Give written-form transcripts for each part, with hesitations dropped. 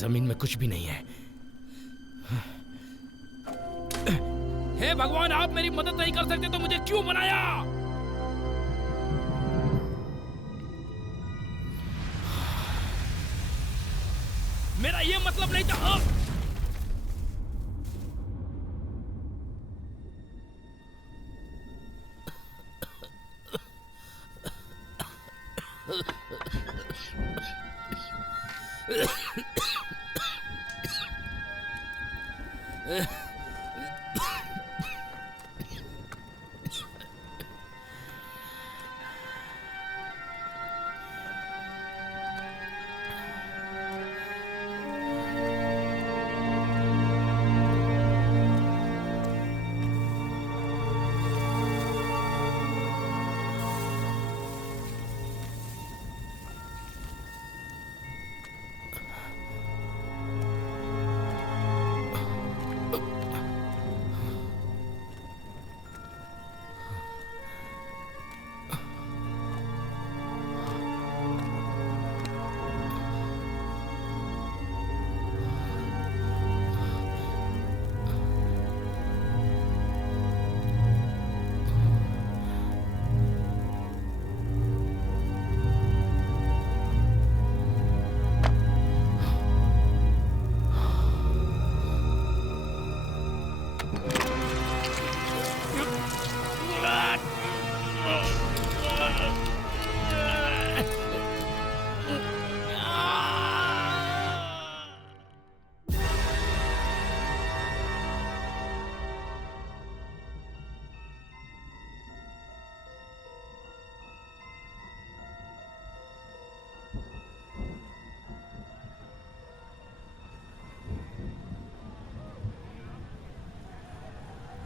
जमीन में कुछ भी नहीं है। हे भगवान, आप मेरी मदद नहीं कर सकते तो मुझे क्यों बनाया? मेरा ये मतलब नहीं था।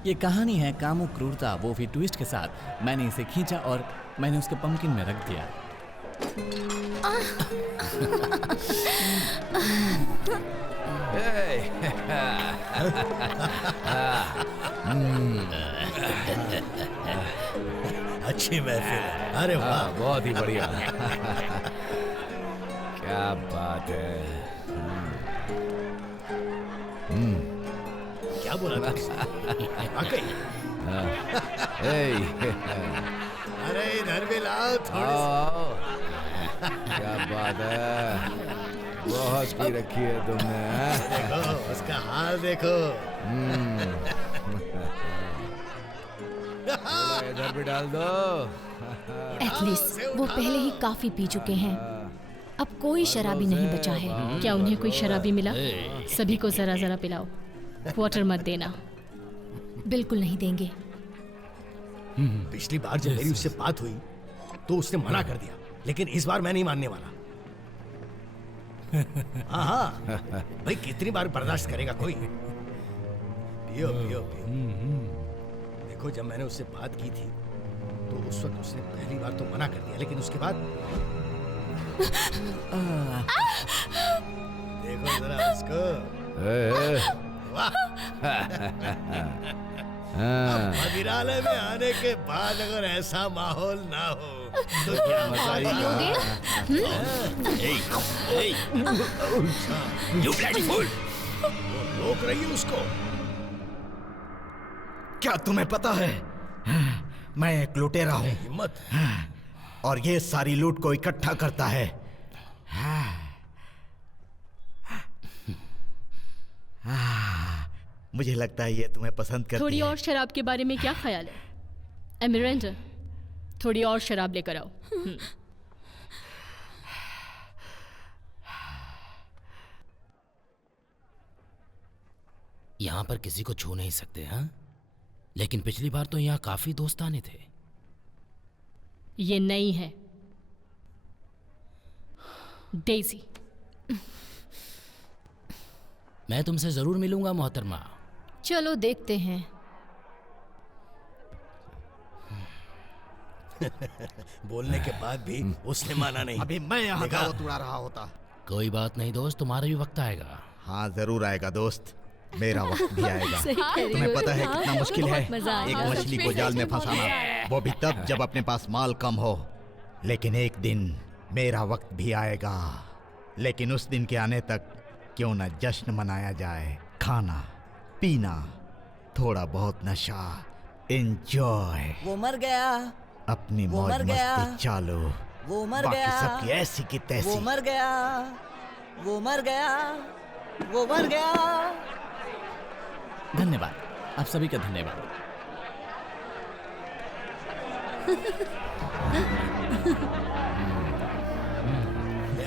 ये कहानी है कामू क्रूरता, वो भी ट्विस्ट के साथ। मैंने इसे खींचा और मैंने उसके पंपकिन में रख दिया। अच्छी महफिल। अरे वाह, बहुत ही बढ़िया। क्या बात है। क्या बोला था? वाकई। अरे इधर भी लाओ थोड़ी सी। क्या बात है, बहुत पी रखी है तुमने। देखो उसका हाल देखो। इधर भी डाल दो। एटलीस्ट वो पहले ही काफी पी चुके हैं। अब कोई शराबी नहीं बचा है। क्या उन्हें कोई शराबी मिला? सभी को जरा जरा पिलाओ, क्वार्टर मत देना। बिल्कुल नहीं देंगे। पिछली बार जब मेरी उससे बात हुई तो उसने मना कर दिया, लेकिन इस बार मैं नहीं मानने वाला। हाँ भाई, कितनी बार बर्दाश्त करेगा कोई। पियो पियो पियो। देखो जब मैंने उससे बात की थी तो उस वक्त उसने पहली बार तो मना कर दिया, लेकिन उसके बाद देखो जरा उसको। वाह। अब मदिरालय में आने के बाद अगर ऐसा माहौल ना हो तो क्या मजा पियोगे? रोक रही है उसको। क्या तुम्हें पता है, मैं एक लुटेरा हूँ हिम्मत और ये सारी लूट को इकट्ठा करता है। मुझे लगता है ये तुम्हें पसंद करती थोड़ी है। और शराब के बारे में क्या ख्याल है एमिरेंडा? थोड़ी और शराब लेकर आओ। यहाँ पर किसी को छू नहीं सकते, हाँ? लेकिन पिछली बार तो यहाँ काफी दोस्ताने थे। ये नहीं है डेज़ी। मैं तुमसे जरूर मिलूंगा मोहतरमा। चलो देखते हैं। बोलने के बाद भी उसने माना नहीं। अभी मैं यहाँ दावत उड़ा रहा होता। कोई बात नहीं दोस्त, तुम्हारा भी वक्त आएगा। हाँ जरूर आएगा दोस्त, मेरा वक्त भी आएगा। सही कह रही तुम्हें हो। पता है कितना मुश्किल है मजा आया। एक मछली को जाल में फंसाना, वो भी तब जब अपने पास माल कम हो। लेकिन एक दिन मेरा वक्त भी आएगा, लेकिन उस दिन के आने तक क्यों न जश्न मनाया जाए, खाना पीना, थोड़ा बहुत नशा, एंजॉय। वो मर गया, अपनी वो मौज मर गया। मस्ती चालू, वो मर बाकी गया, सबकी ऐसी की वो तैसी। मर गया, वो मर गया, वो मर गया। धन्यवाद, आप सभी का धन्यवाद।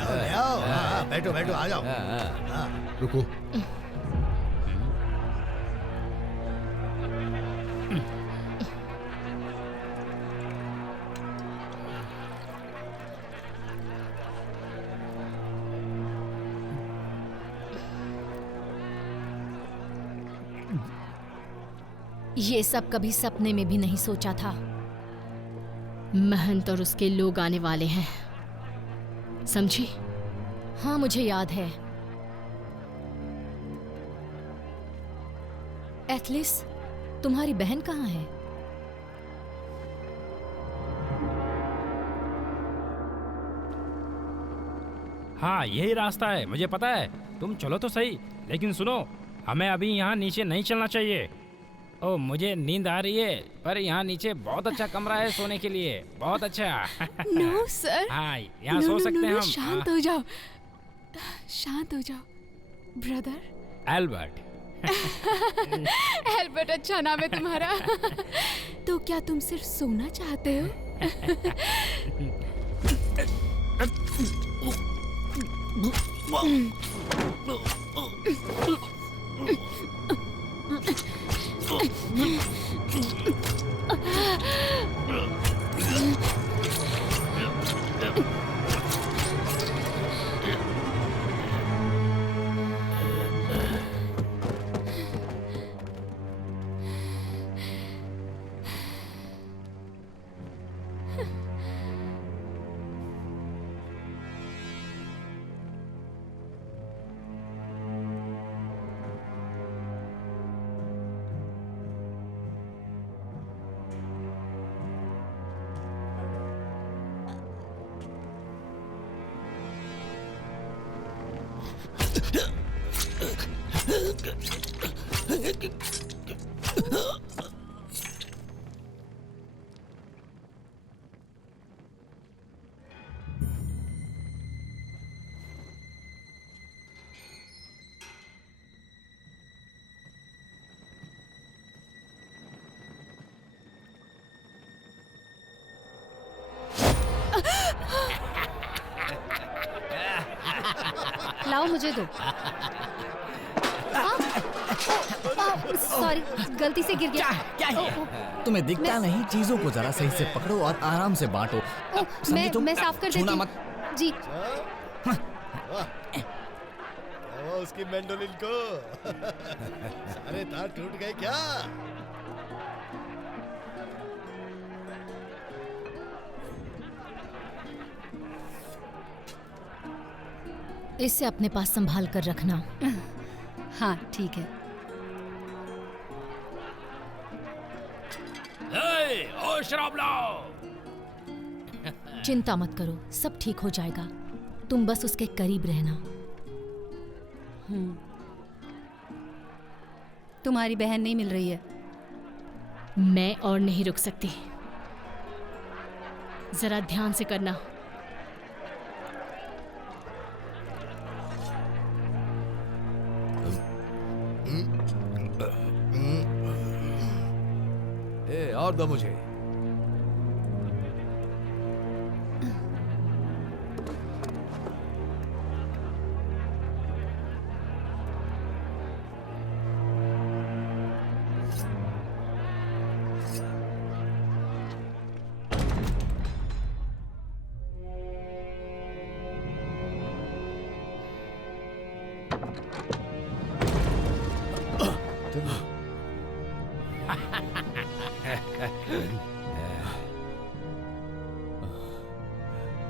ले आओ, हाँ, बैठो बैठो, आ जाओ। हाँ। रुको, ये सब कभी सपने में भी नहीं सोचा था। महंत और उसके लोग आने वाले हैं, समझी? हाँ, मुझे याद है। एथलिस, तुम्हारी बहन कहाँ है? हाँ, यही रास्ता है, मुझे पता है। तुम चलो तो सही, लेकिन सुनो, हमें अभी यहाँ नीचे नहीं चलना चाहिए। ओ, मुझे नींद आ रही है, पर यहाँ नीचे बहुत अच्छा कमरा है सोने के लिए, बहुत अच्छा। नो सर, हाँ, यहाँ सो सकते हैं हम। शांत हो जाओ, शांत हो जाओ ब्रदर। एल्बर्ट। एल्बर्ट अच्छा नाम है तुम्हारा। तो क्या तुम सिर्फ सोना चाहते हो? लाओ, मुझे दो। सॉरी, गलती से गिर गया। क्या है? तुम्हें दिखता नहीं, चीजों को जरा सही से पकड़ो और आराम से बांटो। समझे तुम? मैं साफ कर देती छूना हूँ। मत। जी। वो उसकी मैंडोलिन को। सारे तार टूट गए क्या? इसे अपने पास संभाल कर रखना। हाँ ठीक है। ओ, शराब लाओ। चिंता मत करो, सब ठीक हो जाएगा। तुम बस उसके करीब रहना। तुम्हारी बहन नहीं मिल रही है। मैं और नहीं रुक सकती, जरा ध्यान से करना। और दो मुझे।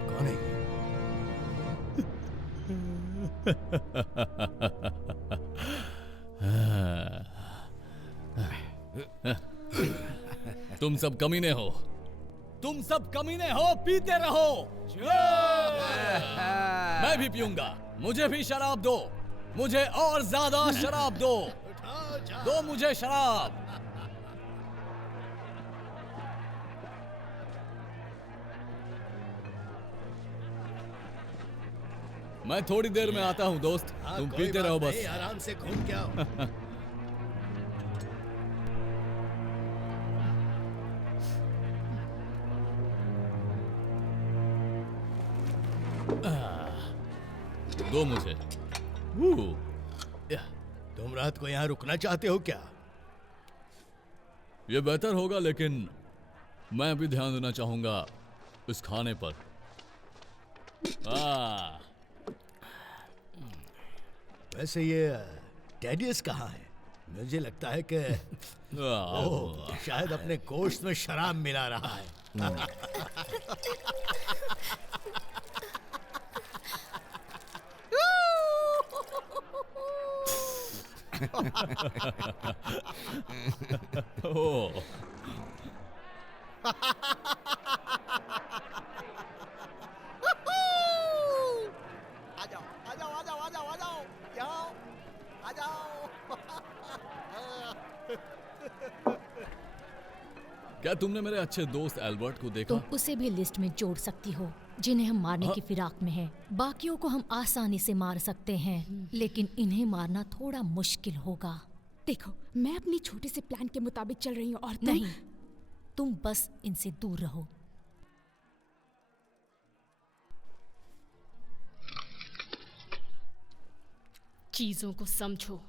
कौन है ये? तुम सब कमीने हो, तुम सब कमीने हो, पीते रहो। मैं भी पीऊंगा, मुझे भी शराब दो। मुझे और ज्यादा शराब दो। दो मुझे शराब। मैं थोड़ी देर में आता हूँ दोस्त, तुम पीते रहो बस। आराम से घूम के आओ। दो मुझे। तुम रात को यहाँ रुकना चाहते हो क्या? ये बेहतर होगा, लेकिन मैं भी ध्यान देना चाहूंगा इस खाने पर। वैसे ये टेडियस कहाँ है? मुझे लगता है कि शायद अपने गोश्त में शराब मिला रहा है। ओह, क्या तुमने मेरे अच्छे दोस्त एल्बर्ट को देखा? तुम उसे भी लिस्ट में जोड़ सकती हो जिन्हें हम मारने की फिराक में हैं। बाकियों को हम आसानी से मार सकते हैं, लेकिन इन्हें मारना थोड़ा मुश्किल होगा। देखो, मैं अपनी छोटे से प्लान के मुताबिक चल रही हूँ और नहीं, तुम बस इनसे दूर रहो। चीजों को समझो।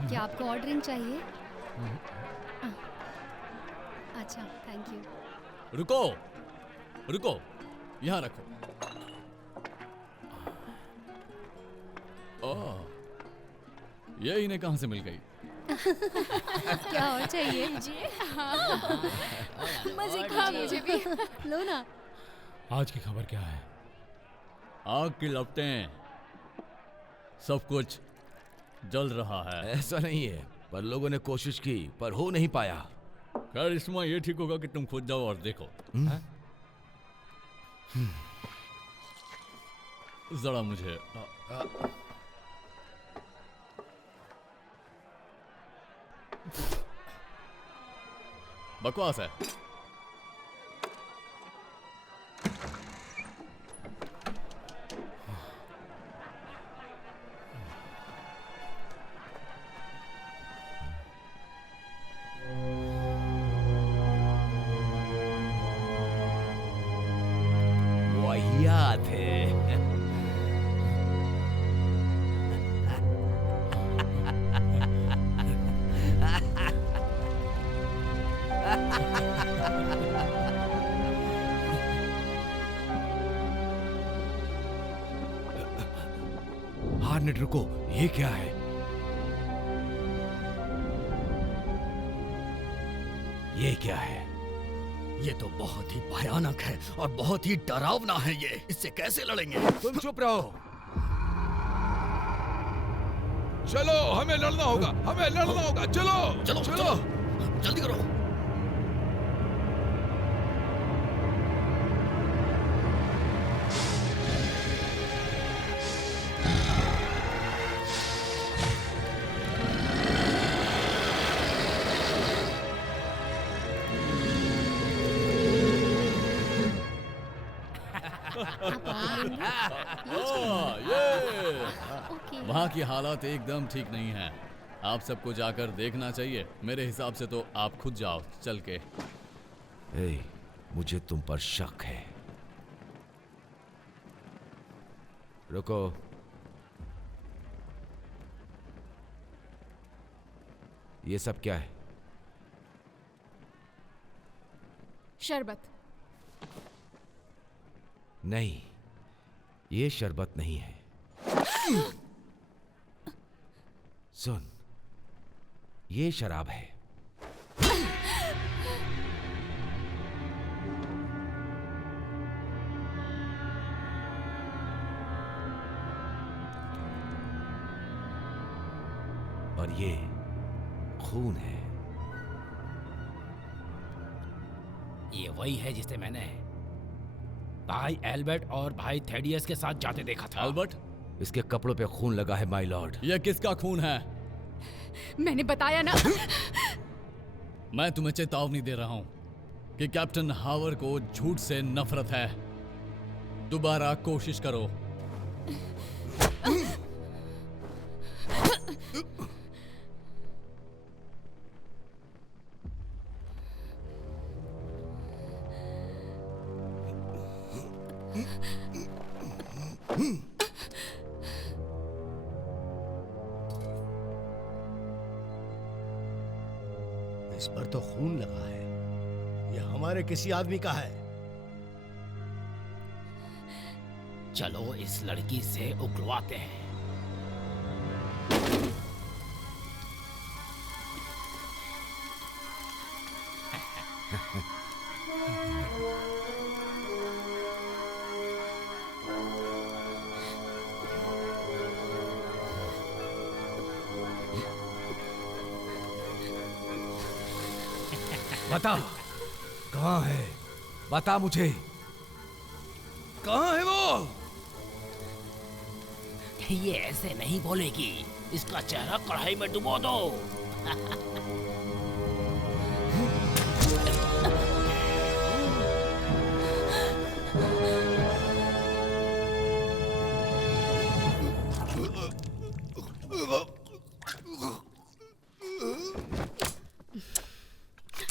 क्या आपको और ड्रिंक चाहिए? अच्छा, थैंक यू। रुको रुको, यहाँ रखो। ओह, ये इन्हें कहाँ से मिल गई? क्या और चाहिए? मजे कीजिए। मुझे भी लो ना। आज की खबर क्या है? आग की लपटें, सब कुछ जल रहा है। ऐसा नहीं है, पर लोगों ने कोशिश की पर हो नहीं पाया। खैर, इसमें ये ठीक होगा कि तुम खुद जाओ और देखो। जरा मुझे बकवास है। वाहियात है। हार्नेट, रुको, ये क्या है? ये क्या है? ये तो बहुत ही भयानक है और बहुत ही डरावना है। ये इससे कैसे लड़ेंगे? तुम चुप रहो। चलो, हमें लड़ना होगा, हमें लड़ना होगा। चलो चलो चलो, चलो, जल्दी करो। वहाँ की हालात एकदम ठीक नहीं है। आप सबको जाकर देखना चाहिए। मेरे हिसाब से तो आप खुद जाओ चल के। ए, मुझे तुम पर शक है। रुको, ये सब क्या है? शरबत। नहीं, ये शरबत नहीं है। सुन, ये शराब है। और ये खून है। ये वही है जिसे मैंने भाई एल्बर्ट और भाई थेडियस के साथ जाते देखा था। अल्बर्ट, इसके कपड़ों पे खून लगा है माय लॉर्ड। ये किसका खून है? मैंने बताया ना। मैं तुम्हें चेतावनी दे रहा हूं कि कैप्टन हावर को झूठ से नफरत है। दोबारा कोशिश करो। इस पर तो खून लगा है। ये हमारे किसी आदमी का है। चलो इस लड़की से उगलवाते हैं। बता, कहाँ है? बता मुझे, कहाँ है वो? ये ऐसे नहीं बोलेगी। इसका चेहरा कढ़ाई में डुबो दो।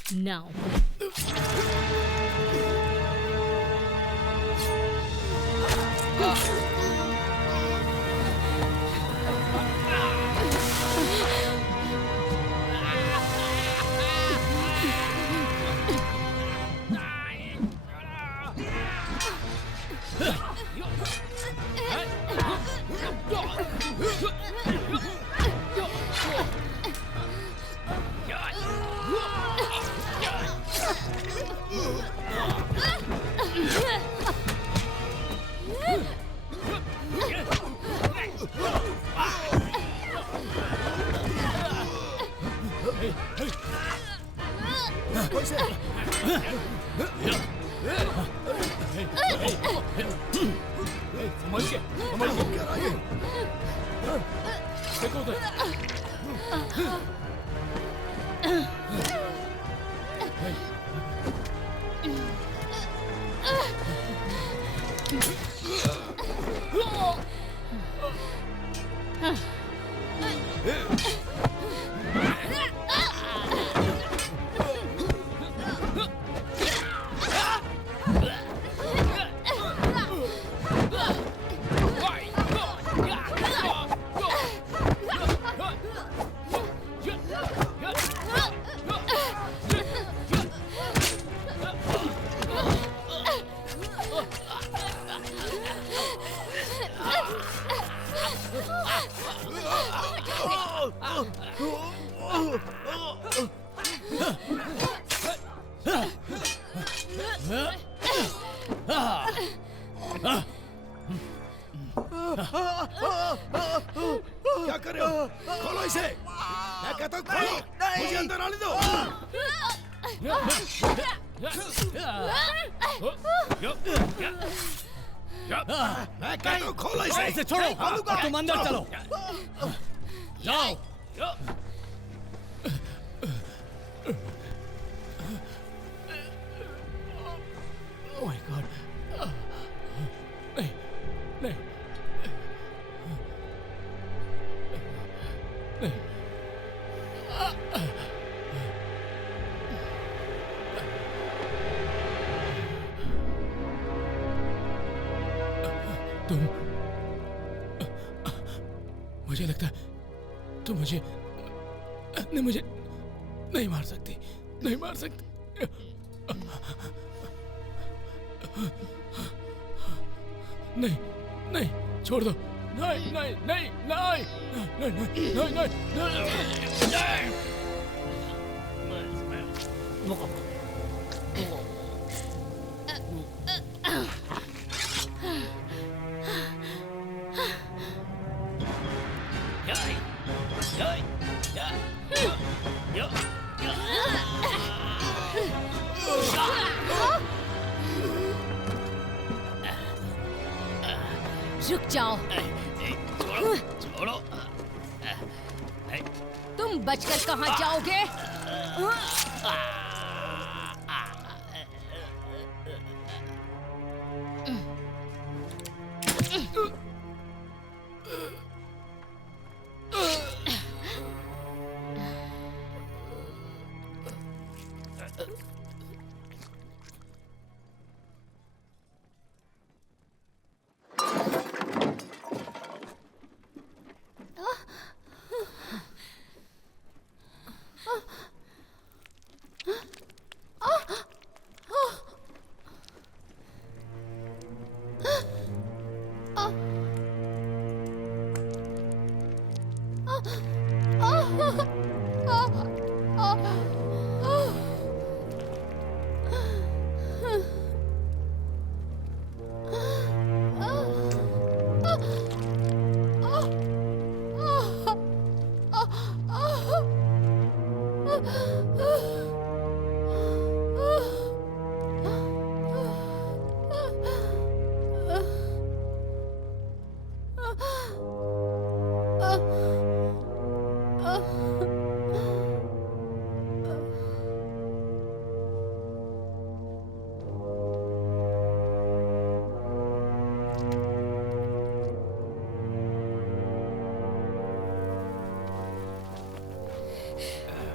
Now. क्या कर रहे हो? खोलो इसे। मैं कहता हूँ खोलो। मुझे अंदर आने दो। मैं कहता हूँ खोलो इसे। इसे छोड़ो। तुम अंदर चलो। जाओ। Oh my God. नहीं, नहीं, नहीं। तुम, मुझे लगता है तुम मुझे नहीं मार सकती, नहीं मार सकती। नहीं, नहीं, छोड़ दो। नहीं, नहीं, नहीं, नहीं, नहीं, नहीं, नहीं, नहीं, नहीं। रुक जाओ। छोड़ो। तुम बचकर कहाँ जाओगे?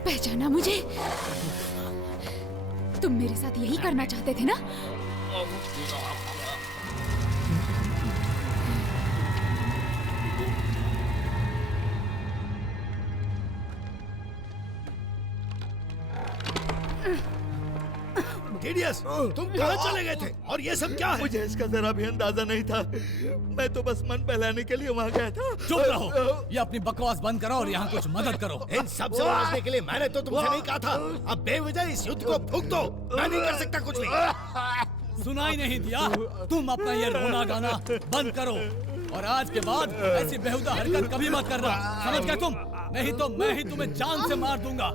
पहचाना मुझे? तुम मेरे साथ यही करना चाहते थे ना? टीडियस, तुम कहाँ चले गए थे? और ये सब क्या है? मुझे इसका जरा भी अंदाजा नहीं था। मैं तो बस मन बहलाने के लिए वहाँ गया था। चुप रहो। ये अपनी बकवास बंद करो और यहाँ कुछ मदद करो। इन सब से बचने के लिए मैंने तो तुमसे नहीं कहा था। अब बेवजह इस युद्ध को फूंक दो। मैं नहीं कर सकता कुछ भी। सुनाई नहीं दिया? तुम अपना ये रोना गाना बंद करो और आज के बाद ऐसी बेहुदा हरकत कभी मत करना। समझ गए तुम? नहीं तो मैं ही तुम्हें जान से मार दूंगा।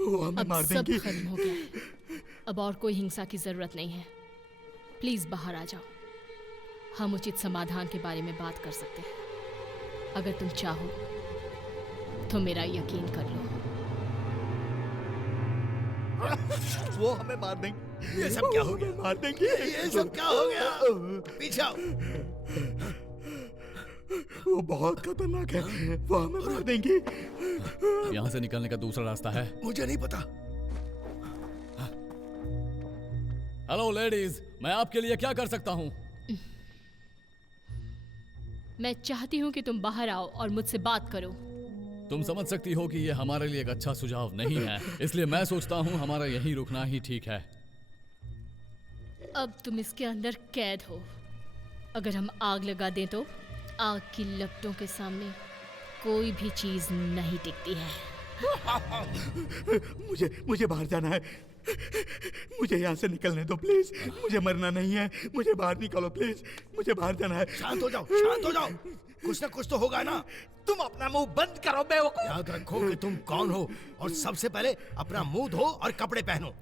वो हमें अब मार सब देंगी। खत्म हो गया है। अब और कोई हिंसा की जरूरत नहीं है। प्लीज बाहर आ जाओ। हम उचित समाधान के बारे में बात कर सकते हैं। अगर तुम चाहो तो मेरा यकीन कर लो। वो हमें मार देंगे। ये सब क्या हो गया? मार देंगे। ये सब क्या हो गया? पीछे आओ। वो बहुत खतरनाक है। वो हमें मार देंगे। यहाँ से निकलने का दूसरा रास्ता है? मुझे नहीं पता। हेलो लेडीज, मैं आपके लिए क्या कर सकता हूँ? मैं चाहती हूँ कि तुम बाहर आओ और मुझसे बात करो। तुम समझ सकती हो कि ये हमारे लिए एक अच्छा सुझाव नहीं है, इसलिए मैं सोचता हूँ हमारा यहीं रुकना ही ठीक है। अब तुम इसके अंदर कैद हो। अगर हम आग लगा दें तो आग की लपटों के सामने कोई भी चीज नहीं टिकती है। मुझे बाहर जाना है। मुझे यहाँ से निकलने दो प्लीज। मुझे मरना नहीं है। मुझे बाहर निकालो प्लीज। मुझे बाहर जाना है। शांत हो जाओ, शांत हो जाओ। कुछ ना कुछ तो होगा ना। तुम अपना मुंह बंद करो बेवकूफ। याद रखो कि तुम कौन हो और सबसे पहले अपना मुंह धो और कपड़े पहनो।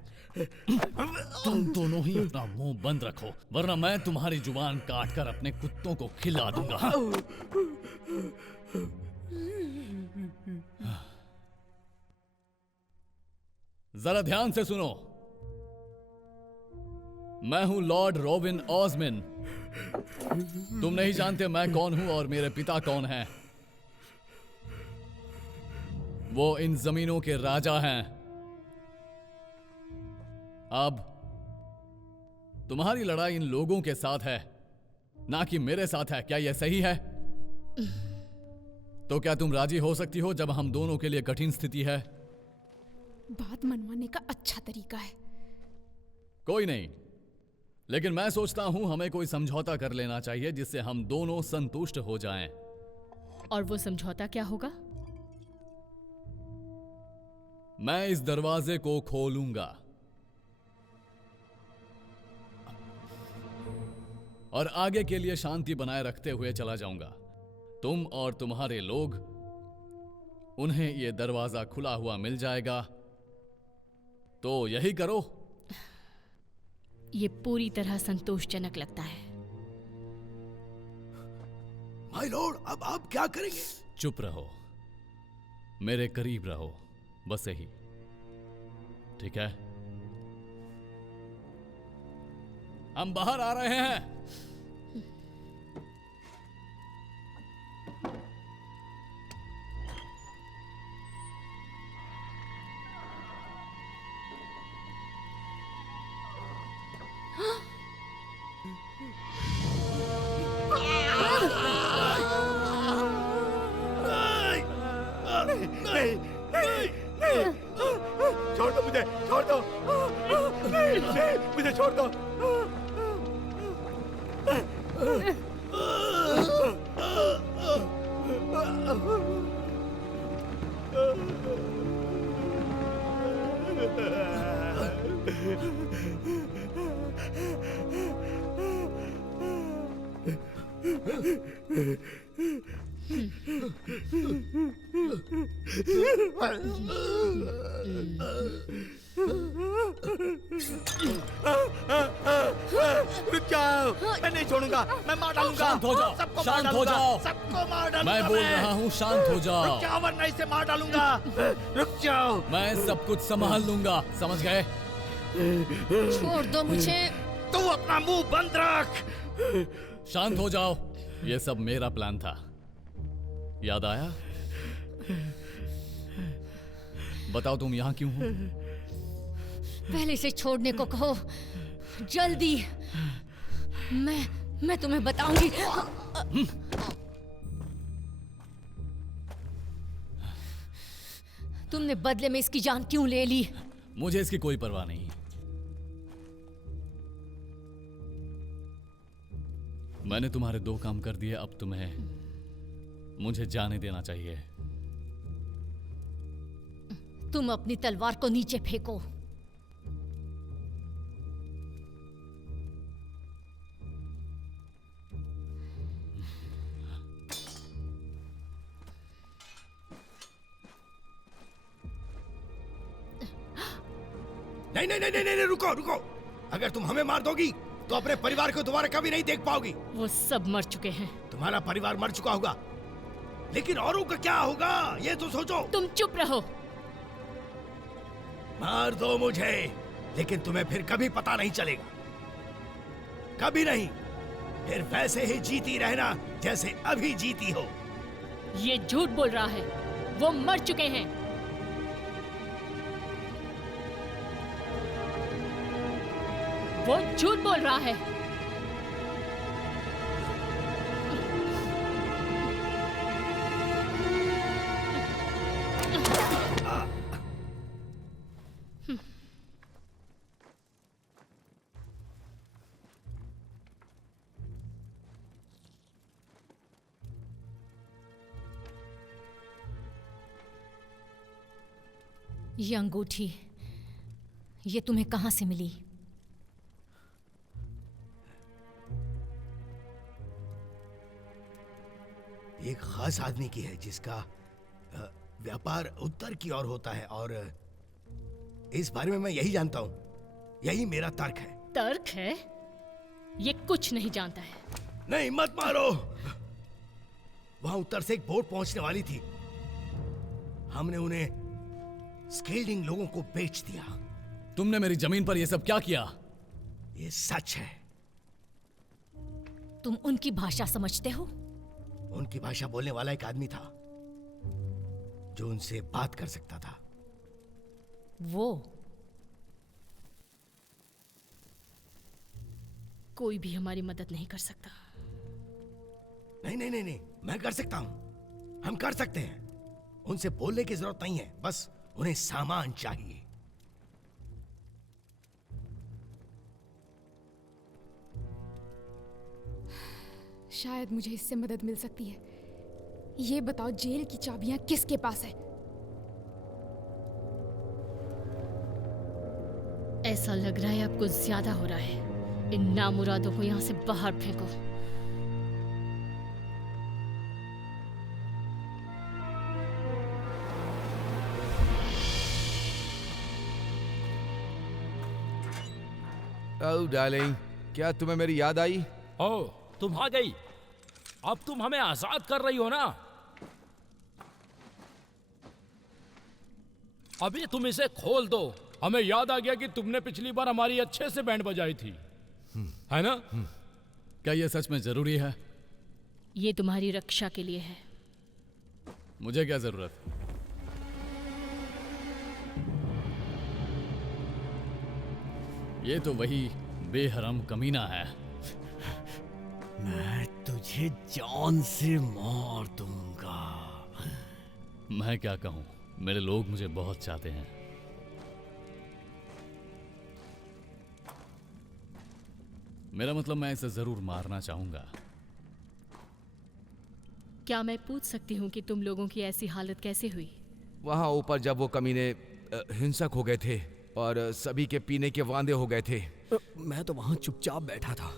तुम दोनों ही अपना मुंह बंद रखो, वरना मैं तुम्हारी जुबान काटकर अपने कुत्तों को खिला दूंगा। जरा ध्यान से सुनो। मैं हूं लॉर्ड रॉबिन ऑस्मिन। तुम नहीं जानते मैं कौन हूं और मेरे पिता कौन हैं। वो इन जमीनों के राजा हैं। अब तुम्हारी लड़ाई इन लोगों के साथ है, ना कि मेरे साथ है। क्या यह सही है? तो क्या तुम राजी हो सकती हो जब हम दोनों के लिए कठिन स्थिति है? बात मनवाने का अच्छा तरीका है। कोई नहीं, लेकिन मैं सोचता हूं हमें कोई समझौता कर लेना चाहिए जिससे हम दोनों संतुष्ट हो जाएं। और वो समझौता क्या होगा? मैं इस दरवाजे को खोलूंगा और आगे के लिए शांति बनाए रखते हुए चला जाऊंगा। तुम और तुम्हारे लोग, उन्हें यह दरवाजा खुला हुआ मिल जाएगा, तो यही करो। ये पूरी तरह संतोषजनक लगता है। माय लॉर्ड, अब आप क्या करेंगे? चुप रहो, मेरे करीब रहो, बस यही। ठीक है, हम बाहर आ रहे हैं। नहीं, नहीं, नहीं, छोड़ दो मुझे, छोड़ दो, नहीं, नहीं, मुझे छोड़ दो। रुक जाओ, मैं नहीं छोड़ूंगा, मैं मार डालूंगा। शांत हो जाओ, सबको मार शांत हो डालूंगा, जाओ। सबको मार डालूंगा। मैं बोल रहा हूं, शांत हो जाओ। रुक जाओ वरना इसे मार डालूंगा। रुक जाओ। मैं सब कुछ संभाल लूंगा, समझ गए? छोड़ दो मुझे। तू अपना मुंह बंद रख। शांत हो जाओ, ये सब मेरा प्लान था, याद आया? बताओ तुम यहाँ क्यों हो? पहले इसे छोड़ने को कहो, जल्दी। मैं तुम्हें बताऊंगी। तुमने बदले में इसकी जान क्यों ले ली? मुझे इसकी कोई परवाह नहीं। मैंने तुम्हारे 2 काम कर दिए, अब तुम्हें मुझे जाने देना चाहिए। तुम अपनी तलवार को नीचे फेंको। नहीं नहीं नहीं नहीं नहीं, रुको रुको। अगर तुम हमें मार दोगी तो अपने परिवार को दोबारा कभी नहीं देख पाओगी। वो सब मर चुके हैं। तुम्हारा परिवार मर चुका होगा, लेकिन औरों का क्या होगा ये तो सोचो। तुम चुप रहो। मार दो मुझे, लेकिन तुम्हें फिर कभी पता नहीं चलेगा, कभी नहीं। फिर वैसे ही जीती रहना जैसे अभी जीती हो। ये झूठ बोल रहा है, वो मर चुके हैं। वो झूठ बोल रहा है। ये अंगूठी, ये तुम्हें कहां से मिली? एक खास आदमी की है जिसका व्यापार उत्तर की ओर होता है, और इस बारे में मैं यही जानता हूँ। यही मेरा तर्क है। तर्क है? ये कुछ नहीं जानता है। नहीं, मत मारो। वहां उत्तर से एक बोट पहुंचने वाली थी, हमने उन्हें स्केल्डिंग लोगों को बेच दिया। तुमने मेरी जमीन पर यह सब क्या किया? ये सच है। तुम उनकी भाषा समझते हो? उनकी भाषा बोलने वाला एक आदमी था जो उनसे बात कर सकता था। वो कोई भी हमारी मदद नहीं कर सकता। नहीं नहीं नहीं नहीं, मैं कर सकता हूं। हम कर सकते हैं। उनसे बोलने की जरूरत नहीं है, बस उन्हें सामान चाहिए। शायद मुझे इससे मदद मिल सकती है, ये बताओ, जेल की चाबियां किसके पास है? ऐसा लग रहा है आपको ज्यादा हो रहा है। इन नामुरादों को यहाँ से बाहर फेंको। ओह डार्लिंग, क्या तुम्हें मेरी याद आई? ओ, तुम आ गई। अब तुम हमें आजाद कर रही हो ना? अभी तुम इसे खोल दो। हमें याद आ गया कि तुमने पिछली बार हमारी अच्छे से बैंड बजाई थी, है ना? क्या यह सच में जरूरी है? ये तुम्हारी रक्षा के लिए है। मुझे क्या जरूरत? ये तो वही बेहरम कमीना है। मैं तुझे जान से मार दूंगा। मैं क्या कहूं, मेरे लोग मुझे बहुत चाहते हैं। मेरा मतलब, मैं इसे जरूर मारना चाहूंगा। क्या मैं पूछ सकती हूँ कि तुम लोगों की ऐसी हालत कैसे हुई? वहां ऊपर जब वो कमीने हिंसक हो गए थे और सभी के पीने के वांदे हो गए थे। मैं तो वहां चुपचाप बैठा था।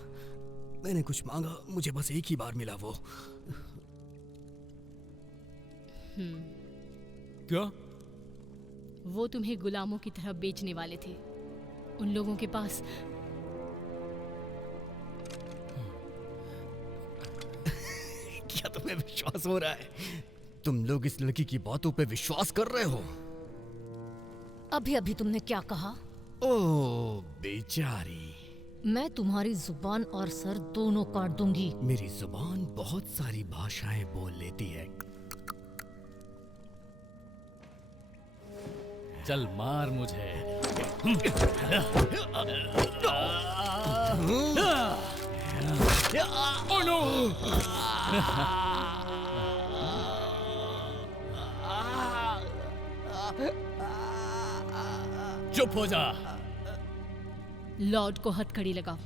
मैंने कुछ मांगा, मुझे बस एक ही बार मिला वो। क्या? वो तुम्हें गुलामों की तरह बेचने वाले थे। उन लोगों के पास क्या तुम्हें विश्वास हो रहा है? तुम लोग इस लड़की की बातों पे विश्वास कर रहे हो? अभी अभी तुमने क्या कहा? ओह बेचारी, मैं तुम्हारी जुबान और सर दोनों काट दूंगी। मेरी जुबान बहुत सारी भाषाएं बोल लेती है। चल मार मुझे। Oh no! चुप हो जा। लॉर्ड को हथकड़ी लगाओ।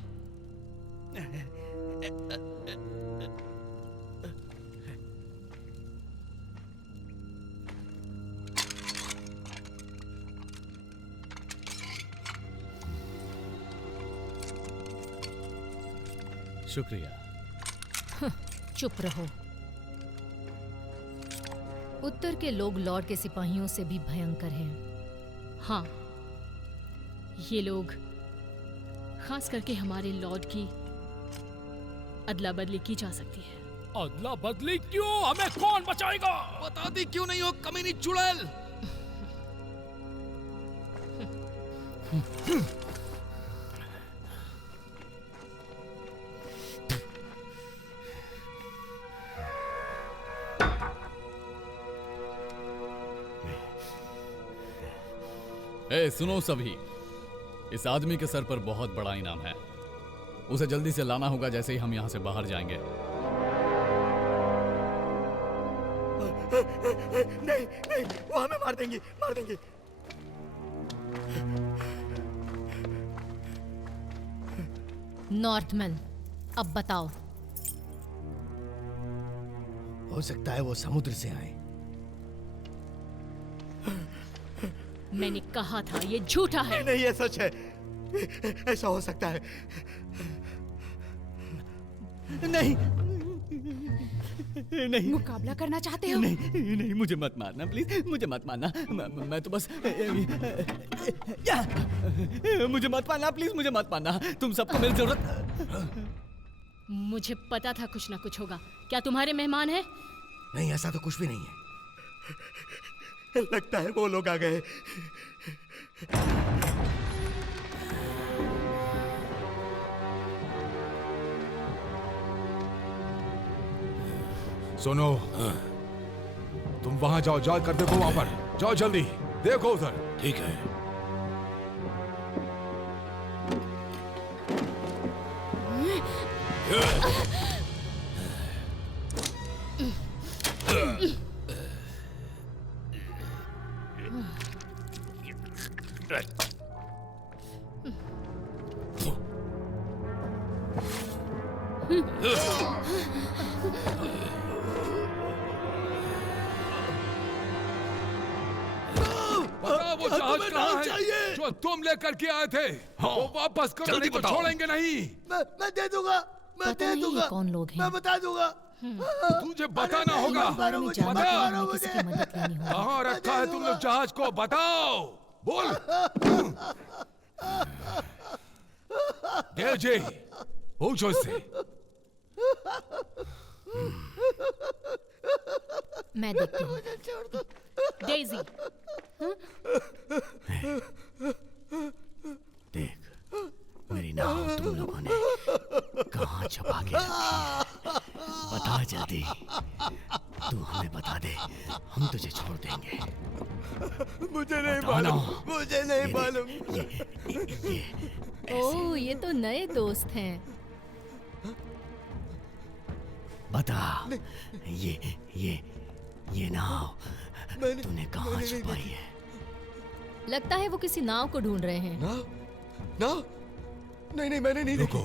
शुक्रिया। चुप रहो। उत्तर के लोग लॉर्ड के सिपाहियों से भी भयंकर हैं। हाँ, ये लोग खास करके हमारे लॉर्ड की अदला बदली की जा सकती है। अदला बदली क्यों? हमें कौन बचाएगा? बता दी क्यों नहीं हो कमीनी चुड़ैल? ए, सुनो सभी, इस आदमी के सर पर बहुत बड़ा इनाम है। उसे जल्दी से लाना होगा जैसे ही हम यहाँ से बाहर जाएंगे। नहीं नहीं, वो हमें मार देंगी, मार देंगी। नॉर्थमैन, अब बताओ। हो सकता है वो समुद्र से आए। मैंने कहा था ये झूठा है। नहीं, ये सच है। ऐसा हो सकता है। नहीं नहीं, मुकाबला करना चाहते हो? नहीं नहीं, मुझे मत मारना प्लीज, मुझे मत मारना। मैं तो बस मुझे मत मारना प्लीज, मुझे मत मारना। तुम सबको मेरी जरूरत। मुझे पता था कुछ ना कुछ होगा। क्या तुम्हारे मेहमान हैं? नहीं, ऐसा तो कुछ भी नहीं है। लगता है वो लोग आ गए। सुनो, तुम वहां जाओ, जाओ कर देखो वहां पर। जाओ जल्दी, देखो उधर। ठीक है। वो जहाज कहाँ है जो तुम लेकर के आए थे? वो वापस करो, नहीं तो छोड़ेंगे नहीं। मैं दे दूंगा, मैं पता दे नहीं दूंगा, ये कौन लोग हैं? मैं बता दूंगा। तुझे बताना होगा। बारे में जानने के लिए हमें किसी की मदद लेनी होगी। कहाँ रखा है तुमने जहाज को? बताओ, बोल। देव जी, पूछो इससे। मैं देखती हूँ। डेज़ी, देख, मेरी नाव तुम लोगों ने कहाँ छुपा के रखी है? बता जल्दी। तू हमें बता दे, हम तुझे छोड़ देंगे। मुझे नहीं मालूम, मुझे नहीं मालूम। ओह, ये तो नए दोस्त हैं। बता, ये नाव तूने कहाँ छुपाई है? लगता है वो किसी नाव को ढूंढ रहे हैं। ना, नहीं, मैंने नहीं देखी।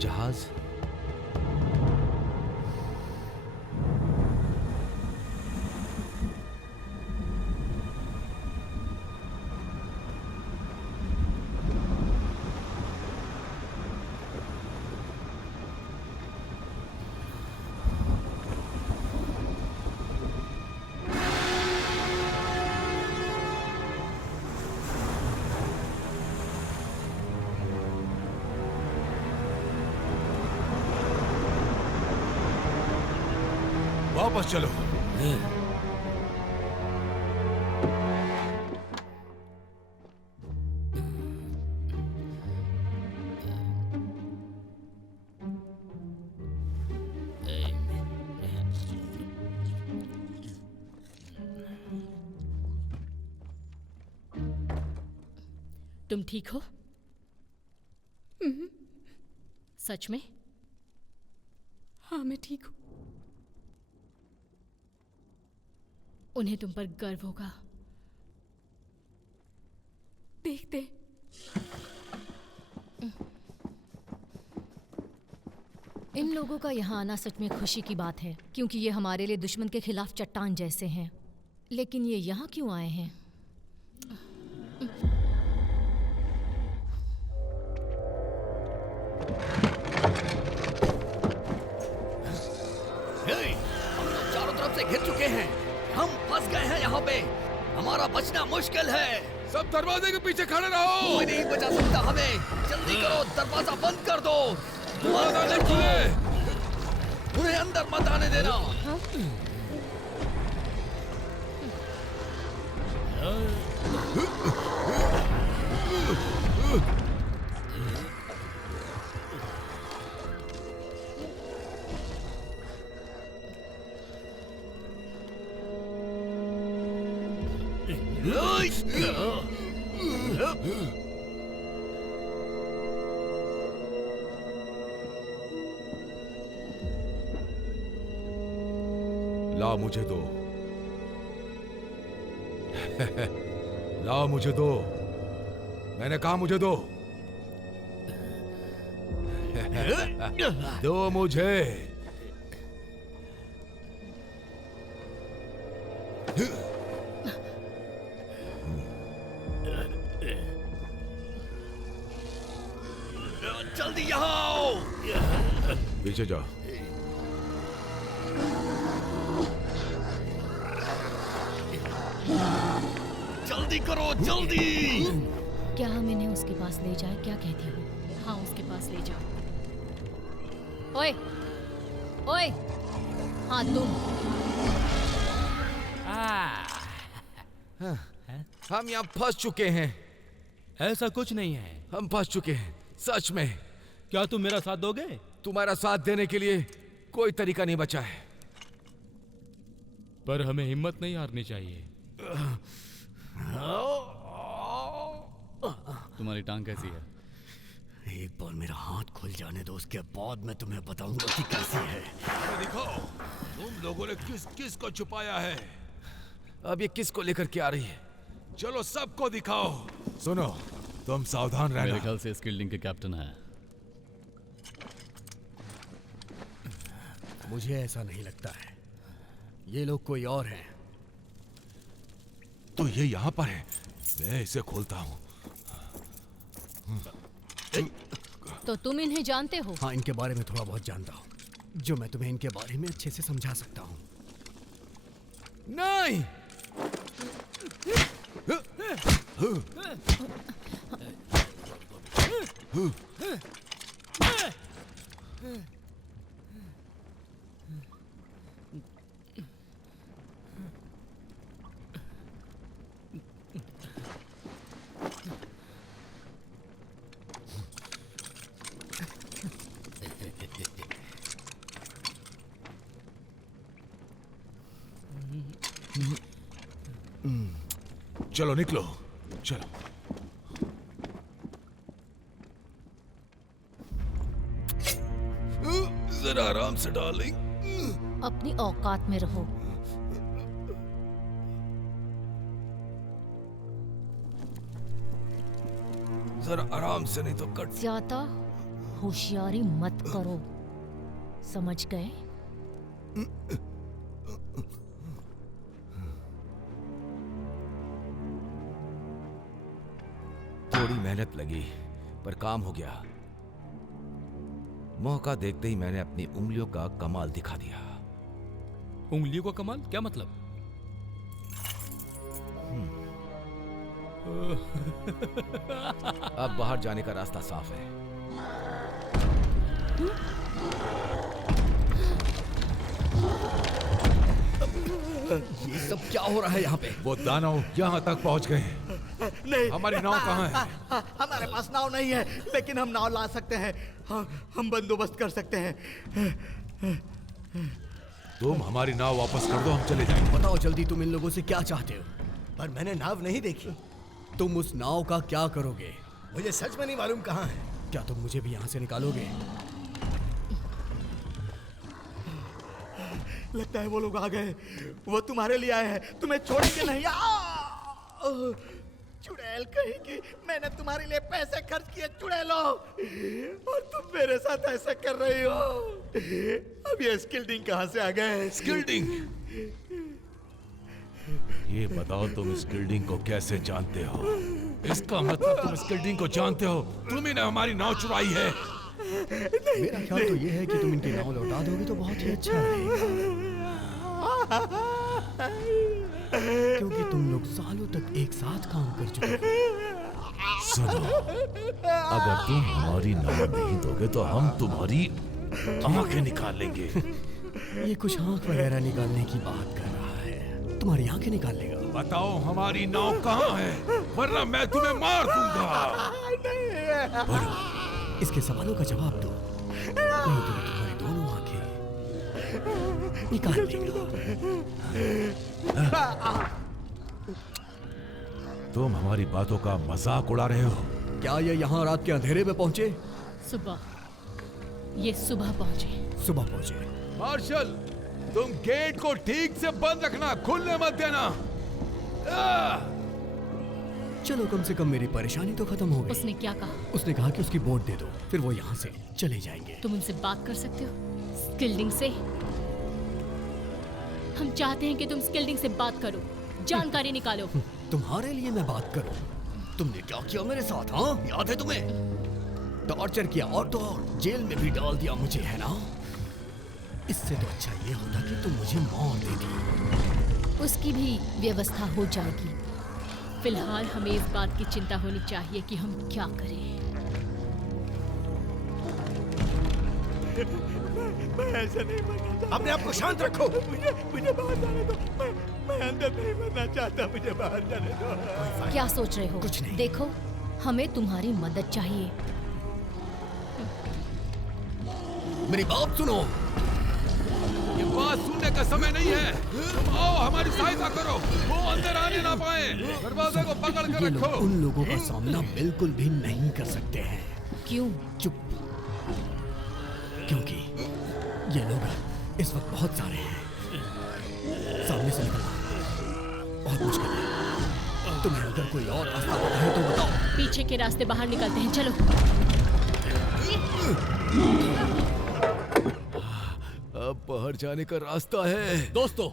जहाज? वापस चलो। तुम ठीक हो? सच में? हाँ, मैं ठीक हूँ। उन्हें तुम पर गर्व होगा। देखते। इन लोगों का यहाँ आना सच में खुशी की बात है, क्योंकि ये हमारे लिए दुश्मन के खिलाफ चट्टान जैसे हैं। लेकिन ये यहाँ क्यों आए हैं? हम लोग चारों तरफ से घिर चुके हैं। हम फंस गए हैं यहाँ पे। हमारा बचना मुश्किल है। सब दरवाजे के पीछे खड़े रहो। कोई नहीं बचा सकता हमें। जल्दी करो, दरवाजा बंद कर दो। दरवाजा नहीं खुले। उन्हें अंदर मत आने देना। ला मुझे दो। ला मुझे दो। मैंने कहा मुझे दो। दो मुझे। जल्दी यहाँ आओ। पीछे जाओ। जल्दी करो, जल्दी। क्या हम इन्हें उसके पास ले जाए? क्या कहती हो? हाँ, उसके पास ले जाओ। ओए, ओए, हाँ तुम। हम यहाँ फंस चुके हैं। ऐसा कुछ नहीं है। हम फंस चुके हैं, सच में। क्या तुम मेरा साथ दोगे? तुम्हारा साथ देने के लिए कोई तरीका नहीं बचा है। पर हमें हिम्मत नहीं हारनी चाहिए। तुम्हारी टांग कैसी है? एक बार मेरा हाथ खुल जाने दो, उसके बाद मैं तुम्हें बताऊंगा कि कैसी है। देखो, तुम लोगों ने किस किस को छुपाया है। अब ये किस को लेकर के आ रही है? चलो सबको दिखाओ। सुनो, तुम सावधान मेरे रहना। ख्याल से स्किल्डिंग के कैप्टन है। मुझे ऐसा नहीं लगता है, ये लोग कोई और हैं। तो ये यहाँ पर है, मैं इसे खोलता हूँ। तो तुम इन्हें जानते हो? हाँ, इनके बारे में थोड़ा बहुत जानता हूँ, जो मैं तुम्हें इनके बारे में अच्छे से समझा सकता हूँ। नहीं। चलो निकलो, चलो। जरा आराम से डार्लिंग। अपनी औकात में रहो। जरा आराम से, नहीं तो कट। ज्यादा होशियारी मत करो, समझ गए? थोड़ी मेहनत लगी पर काम हो गया। मौका देखते ही मैंने अपनी उंगलियों का कमाल दिखा दिया। उंगलियों का कमाल क्या मतलब? अब बाहर जाने का रास्ता साफ है। ये सब क्या हो रहा है यहाँ पे? वो दानव यहाँ तक पहुँच गए। नहीं, हमारी नाव कहाँ है? हमारे पास नाव नहीं है, लेकिन हम नाव ला सकते हैं। हम बंदोबस्त कर सकते हैं। तुम हमारी नाव वापस कर दो, हम चले जाएंगे। बताओ जल्दी, तुम इन लोगों से क्या चाहते हो? पर मैंने नाव नहीं देखी। तुम उस नाव का क्या करोगे? मुझे सच में नहीं मालूम कहाँ है। क्या तुम मुझे भी यहाँ से निकालोगे? लगता है वो लोग आ गए। वो तुम्हारे लिए आए हैं, तुम्हें छोड़ेंगे नहीं। चुड़ैल कहेगी, मैंने तुम्हारे लिए पैसे खर्च किए चुड़ैलो, और तुम मेरे साथ ऐसा कर रही हो। अब ये स्किल्डिंग कहाँ से आ गए? स्किल्डिंग? ये बताओ, तुम स्किल्डिंग को कैसे जानते हो? इसका मतलब तुम स्किल्डिंग को जानते हो? तुम ही ने हमारी नाव चुराई है। मेरा ख्याल तो ये है कि तुम इनकी नाव लौटा दोगे तो बहुत ही अच्छा रहेगा, क्योंकि तुम लोग सालों तक एक साथ काम कर चुके हो। सुनो, अगर तुम हमारी नाव नहीं दोगे तो हम तुम्हारी आंखें निकाल लेंगे। ये कुछ आंख वगैरह निकालने की बात कर रहा है, तुम्हारी आंखें निकाल लेगा। बताओ हमारी नाव कहाँ है, वरना मैं तुम्हें मार दूंगा। इसके सवालों का जवाब दो, नहीं तो तुम्हारी दोनों आंखें निकाल लेगा। तुम हमारी बातों का मजाक उड़ा रहे हो। क्या ये यहाँ रात के अंधेरे में पहुंचे? सुबह, ये सुबह पहुंचे। सुबह पहुंचे। मार्शल, तुम गेट को ठीक से बंद रखना, खुलने मत देना। चलो, कम से कम मेरी परेशानी तो खत्म हो गई। उसने क्या कहा? उसने कहा कि उसकी बोट दे दो, फिर वो यहाँ से चले जाएंगे। तुम उनसे बात कर सकते हो स्किल्डिंग से? हम चाहते हैं कि तुम स्किल्डिंग से बात करो, जानकारी निकालो। तुम्हारे लिए मैं बात करूं? तुमने क्या किया मेरे साथ? हाँ, याद है तुम्हें? टॉर्चर किया और तो और जेल में भी डाल दिया मुझे, है ना? इससे तो अच्छा ये होता कि तुम मुझे मार देती। उसकी भी व्यवस्था हो जाएगी। फिलहाल हमें इस बात की चिंता होनी चाहिए कि हम क्या करें। मैं ऐसा नहीं मरना चाहता। अपने आप को शांत रखो। मुझे बाहर जाने दो। मैं अंदर नहीं मरना चाहता, मुझे बाहर जाने दो। क्या सोच रहे हो? कुछ नहीं। देखो, हमें तुम्हारी मदद चाहिए। मेरी बात सुनो। ये बात सुनने का समय नहीं है। तुम आओ, हमारी सहायता करो, वो अंदर आने ना पाए। दरवाजे को पकड़ कर ये रखो। लोग उन लोगों का सामना बिल्कुल भी नहीं कर सकते हैं। क्यों? चुप, क्योंकि ये लोग इस वक्त बहुत सारे हैं। सामने से निकलना बहुत मुश्किल है। तुम्हें अगर कोई और रास्ता पता है तो बताओ। पीछे के रास्ते बाहर निकलते हैं, चलो। अब बाहर जाने का रास्ता है। दोस्तों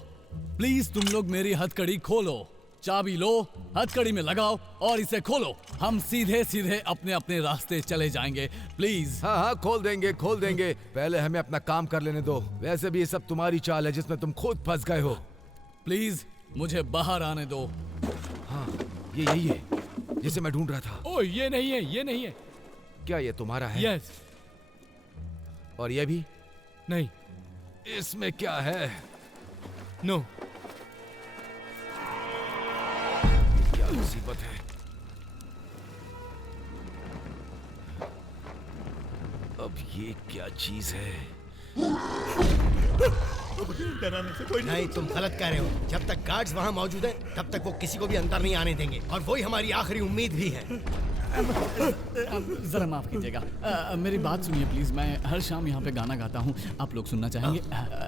प्लीज तुम लोग मेरी हथकड़ी खोलो, चाबी लो, हथकड़ी में लगाओ और इसे खोलो। हम सीधे सीधे अपने अपने रास्ते चले जाएंगे, प्लीज। हाँ हाँ, खोल देंगे खोल देंगे। पहले हमें अपना काम कर लेने दो। वैसे भी ये सब तुम्हारी चाल है जिसमें तुम खुद फंस गए हो। प्लीज मुझे बाहर आने दो। हाँ, ये यही है जिसे मैं ढूंढ रहा था। ओ ये नहीं है, ये नहीं है। क्या ये तुम्हारा है? यस। और ये भी नहीं। इसमें क्या है? नो। क्या मुसीबत है? अब ये क्या चीज है? डराने से कोई नहीं, तुम गलत कह रहे हो। जब तक गार्ड्स वहाँ मौजूद हैं, तब तक वो किसी को भी अंदर नहीं आने देंगे, और वही हमारी आखिरी उम्मीद भी है। जरा माफ कीजिएगा, मेरी बात सुनिए प्लीज। मैं हर शाम यहाँ पे गाना गाता हूँ, आप लोग सुनना चाहेंगे?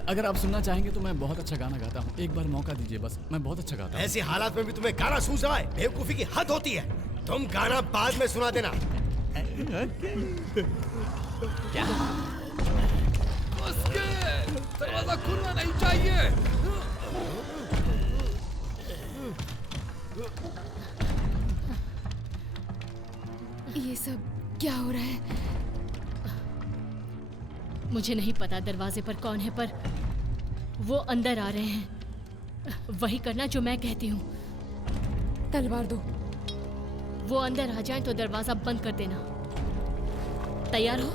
अगर आप सुनना चाहेंगे तो मैं बहुत अच्छा गाना गाता हूँ, एक बार मौका दीजिए बस, मैं बहुत अच्छा गाता हूँ। ऐसे हालात में भी तुम्हें गाना सूझ रहा है? बेवकूफी की हद होती है। तुम गाना बाद में सुना देना। क्या? दरवाजा खुलना नहीं चाहिए। ये सब क्या हो रहा है? मुझे नहीं पता दरवाजे पर कौन है, पर वो अंदर आ रहे हैं। वही करना जो मैं कहती हूँ। तलवार दो। वो अंदर आ जाएं तो दरवाजा बंद कर देना। तैयार हो?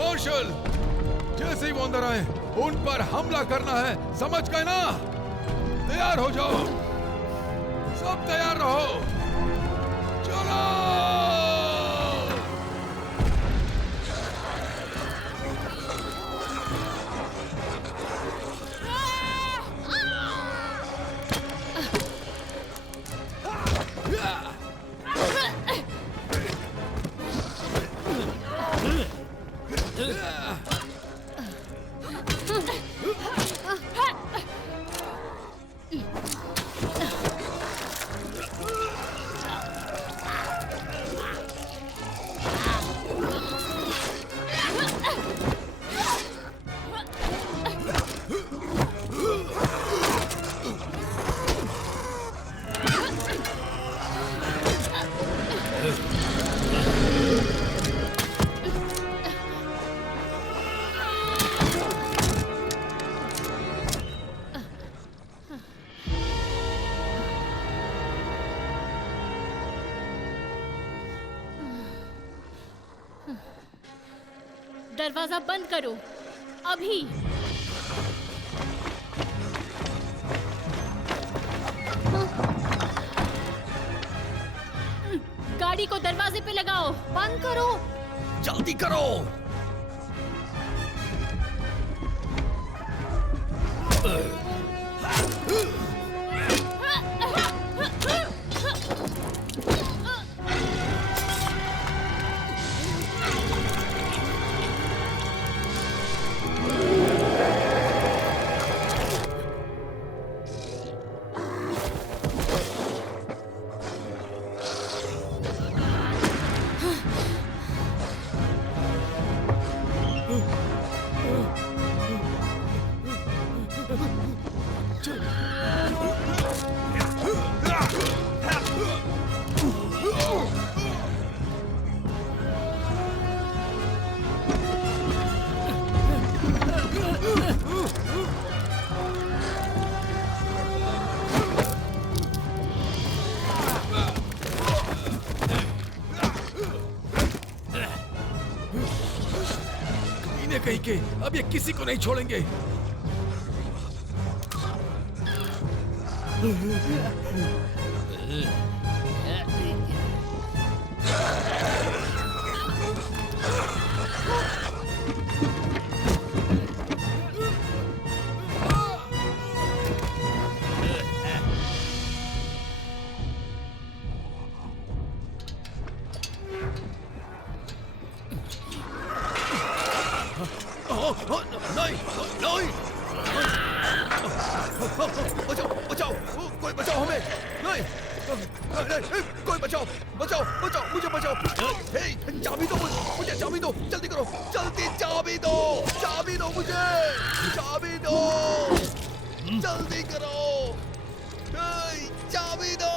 मार्शल, जैसे ही वो अंदर आए उन पर हमला करना है, समझ गए ना? तैयार हो जाओ, सब तैयार रहो। चलो। दरवाजा बंद करो अभी। गाड़ी को दरवाजे पे लगाओ। बंद करो। जल्दी करो। कहीं के अब ये किसी को नहीं छोड़ेंगे। नहीं, नहीं। बचाओ बचाओ, कोई बचाओ हमें। नहीं, कोई बचाओ बचाओ बचाओ, मुझे बचाओ। हे, चाबी दो मुझे, चाबी दो, जल्दी करो, जल्दी चाबी दो, चाबी दो मुझे, चाबी दो, जल्दी करो, चाबी दो।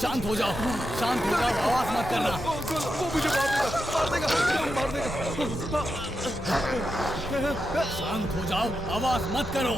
शांत हो जाओ, शांत हो जाओ, आवाज मत करना। वो मुझे मार देगा, मार देगा। शांत हो जाओ, आवाज मत करो।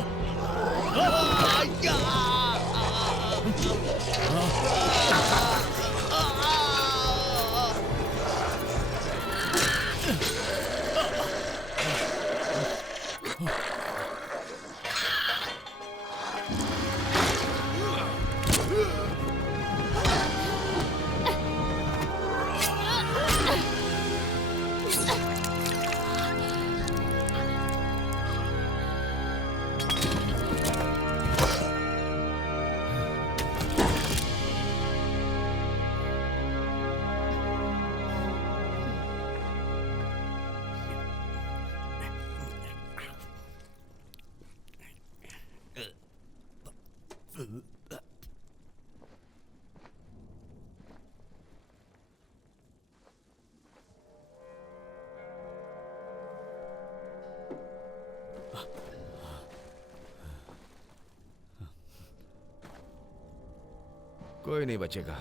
कोई नहीं बचेगा।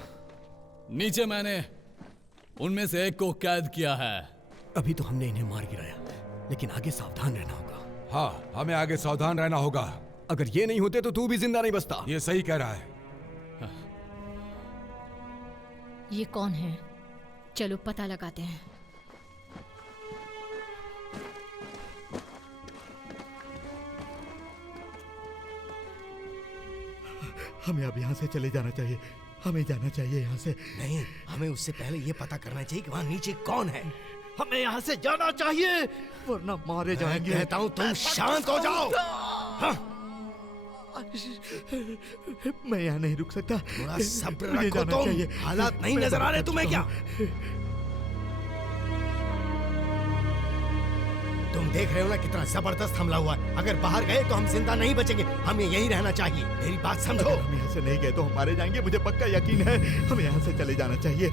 नीचे मैंने उनमें से एक को कैद किया है। अभी तो हमने इन्हें मार गिराया, लेकिन आगे सावधान रहना होगा। हाँ, हमें आगे सावधान रहना होगा। अगर ये नहीं होते तो तू भी जिंदा नहीं बचता। ये सही कह रहा है। ये कौन है? चलो पता लगाते हैं। हमें अब यहाँ से चले जाना चाहिए, हमें जाना चाहिए यहाँ से। नहीं, हमें उससे पहले ये पता करना चाहिए कि वहाँ नीचे कौन है। हमें यहाँ से जाना चाहिए, वरना मारे जाएंगे। कहता हूँ तुम शांत हो जाओ। हाँ। मैं यहाँ नहीं रुक सकता। थोड़ा सब्र रखो तुम। हालात नहीं नजर आ रहे तुम्हें क्या? तुम देख रहे हो ना कितना जबरदस्त हमला हुआ है। अगर बाहर गए तो हम जिंदा नहीं बचेंगे। हमें यहीं रहना चाहिए। मेरी बात समझो। हम यहाँ से नहीं गए तो हम मारे जाएंगे, मुझे पक्का यकीन है। हमें यहाँ से चले जाना चाहिए।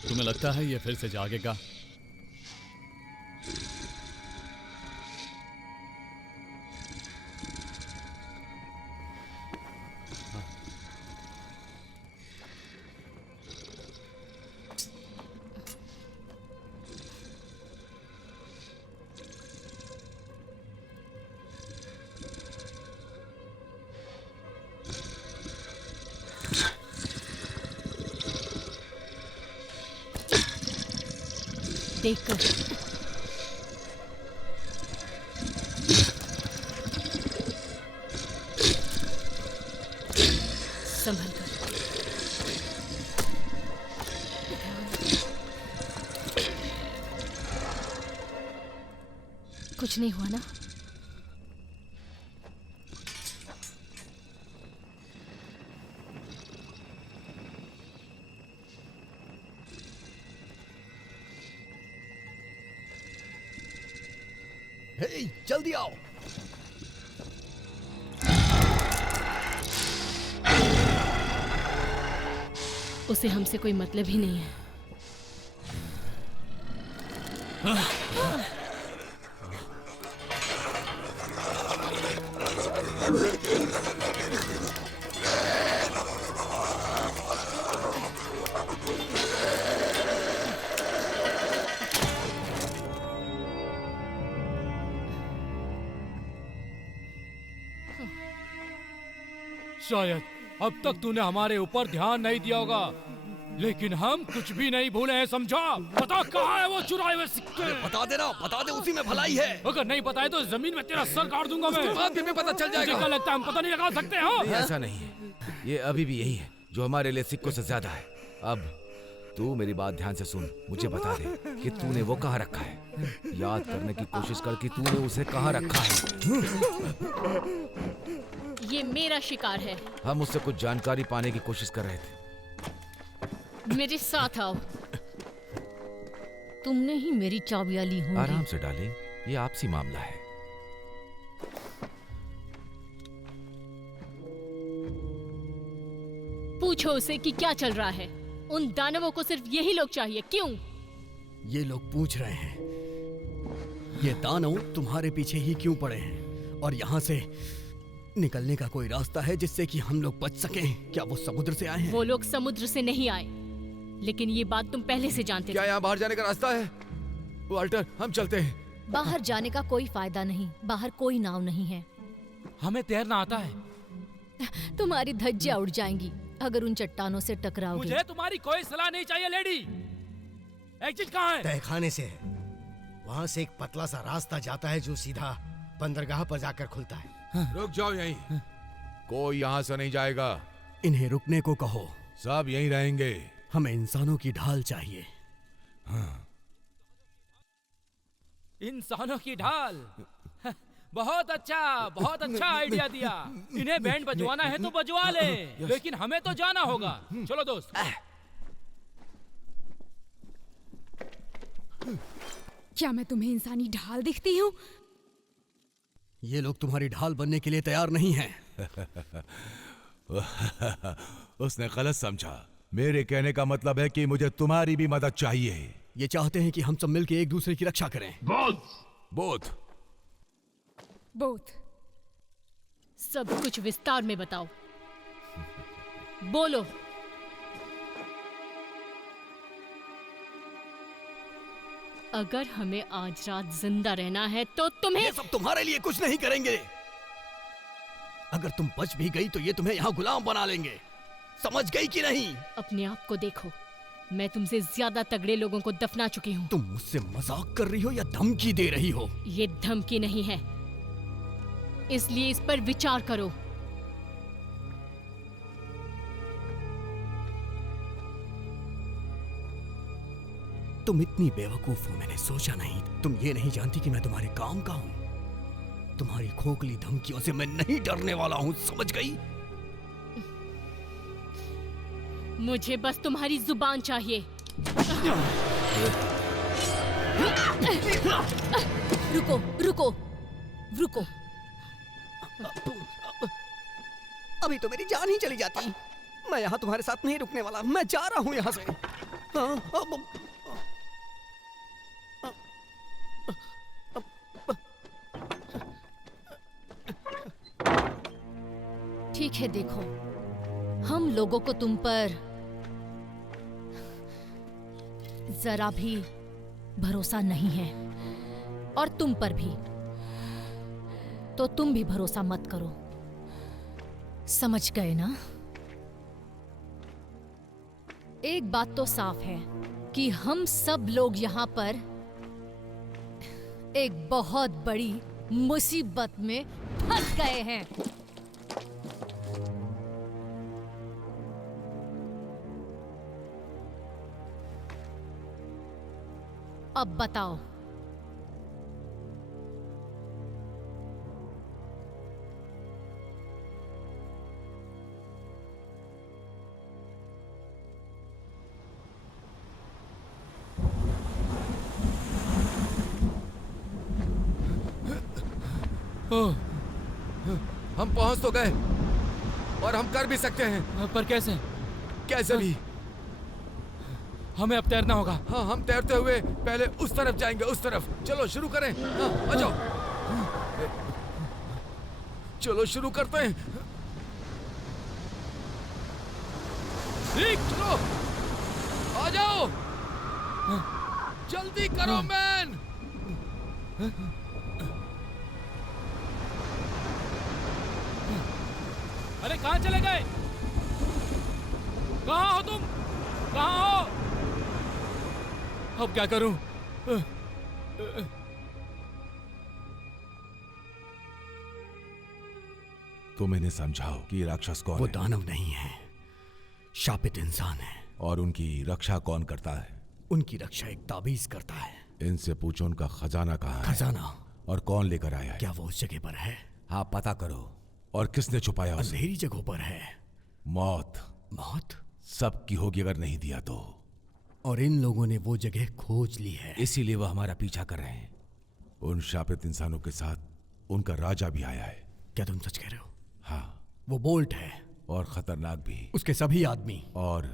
तुम्हें लगता है ये फिर से जागेगा? देखकर संभल कर। कुछ नहीं हुआ ना? हे, जल्दी आओ। उसे हमसे कोई मतलब ही नहीं है। शायद अब तक तूने हमारे ऊपर ध्यान नहीं दिया होगा, लेकिन हम कुछ भी नहीं भूले हैं, समझा? बता कहाँ है वो चुराए हुए सिक्के? बता दे ना, बता दे, उसी में भलाई है। अगर नहीं बताए तो जमीन में तेरा सर काट दूंगा मैं। बाद में पता चल जाएगा। मुझे क्या लगता है हम पता नहीं लगा सकते हो? ऐसा नहीं है, ये अभी भी यही है जो हमारे लिए सिक्कों से ज्यादा है। अब तू मेरी बात ध्यान से सुन, मुझे बता दे कि तूने वो कहाँ रखा है। याद करने की कोशिश कर कि तूने उसे कहाँ रखा है। ये मेरा शिकार है। हम उससे कुछ जानकारी पाने की कोशिश कर रहे थे। मेरे साथ आओ। तुमने ही मेरी चाबियां ली होंगी। आराम से डार्लिंग, ये आपसी मामला है। पूछो उसे कि क्या चल रहा है। उन दानवों को सिर्फ यही लोग चाहिए, क्यों? ये लोग पूछ रहे हैं, ये दानव तुम्हारे पीछे ही क्यों पड़े हैं, और यहाँ से निकलने का कोई रास्ता है जिससे कि हम लोग बच सकें? क्या वो समुद्र से आए हैं? वो लोग समुद्र से नहीं आए, लेकिन ये बात तुम पहले से जानते थे। क्या यहाँ बाहर जाने का रास्ता है? वाल्टर, हम चलते हैं। बाहर जाने का कोई फायदा नहीं, बाहर कोई नाव नहीं है। हमें तैरना आता है। तुम्हारी धज्जियां उड़ जाएंगी अगर उन चट्टानों से टकराओगे। मुझे तुम्हारी कोई सलाह नहीं चाहिए लेडी। एग्जिट कहाँ है? तहखाने से है। वहाँ से एक पतला सा रास्ता जाता है जो सीधा बंदरगाह पर जाकर खुलता है। रुक जाओ यहीं। कोई यहाँ से नहीं जाएगा। इन्हें रुकने को कहो। सब यहीं रहेंगे। हमें इंसानों की ढाल चाहिए। इंसानों की ढाल? बहुत अच्छा आइडिया दिया। इन्हें बैंड बजवाना है तो बजवा ले, लेकिन हमें तो जाना होगा। चलो दोस्त। क्या मैं तुम्हें इंसानी ढाल दिखती हूँ? ये लोग तुम्हारी ढाल बनने के लिए तैयार नहीं हैं। उसने गलत समझा। मेरे कहने का मतलब है कि मुझे तुम्हारी भी मदद चाहिए। ये चाहते हैं कि हम सब मिलकर एक दूसरे की रक्षा करें। बोथ। सब कुछ विस्तार में बताओ। बोलो। अगर हमें आज रात जिंदा रहना है तो तुम्हें ये सब तुम्हारे लिए कुछ नहीं करेंगे। अगर तुम बच भी गई तो ये तुम्हें यहाँ गुलाम बना लेंगे। समझ गई कि नहीं? अपने आप को देखो, मैं तुमसे ज्यादा तगड़े लोगों को दफना चुकी हूँ। तुम मुझसे मजाक कर रही हो या धमकी दे रही हो? ये धमकी नहीं है, इसलिए इस पर विचार करो। तुम इतनी बेवकूफ हो, मैंने सोचा नहीं। तुम ये नहीं जानती कि मैं तुम्हारे काम का हूँ। तुम्हारी खोखली धमकियों से मैं नहीं डरने वाला हूँ, समझ गई? मुझे बस तुम्हारी जुबान चाहिए। रुको रुको रुको। अभी तो मेरी जान ही चली जाती। मैं यहाँ तुम्हारे साथ नहीं रुकने वाला। मैं जा रहा हूँ यहाँ से। ठीक है, देखो, हम लोगों को तुम पर जरा भी भरोसा नहीं है, और तुम पर भी। तो तुम भी भरोसा मत करो, समझ गए ना? एक बात तो साफ है कि हम सब लोग यहाँ पर एक बहुत बड़ी मुसीबत में फंस गए हैं। अब बताओ, हम पहुंच तो गए और हम कर भी सकते हैं। पर कैसे? कैसे भी? हमें अब तैरना होगा। हाँ, हम तैरते हुए पहले उस तरफ जाएंगे, उस तरफ। चलो शुरू करें। हाँ, आ जाओ। चलो शुरू करते हैं। ठीक, चलो आ जाओ। जल्दी करो मैन। अरे कहाँ चले गए? कहाँ हो तुम? कहाँ हो? अब क्या करूं? तुम इन्हें समझाओ कि राक्षस कौन है। वो दानव नहीं है, शापित इंसान है। और उनकी रक्षा कौन करता है? उनकी रक्षा एक ताबीज करता है। इनसे पूछो उनका खजाना कहाँ है? खजाना? और कौन लेकर आया है? क्या वो उस जगह पर है? हाँ, पता करो। और किसने छुपाया उसे? अंधेरी जगहों पर है। मौत। मौत सबकी होगी अगर नहीं दिया तो। और इन लोगों ने वो जगह खोज ली है, इसीलिए वो हमारा पीछा कर रहे हैं। उन शापित इंसानों के साथ उनका राजा भी आया है। क्या तुम सच कह रहे हो? हाँ। वो बोल्ट है। और खतरनाक भी। उसके सभी आदमी। और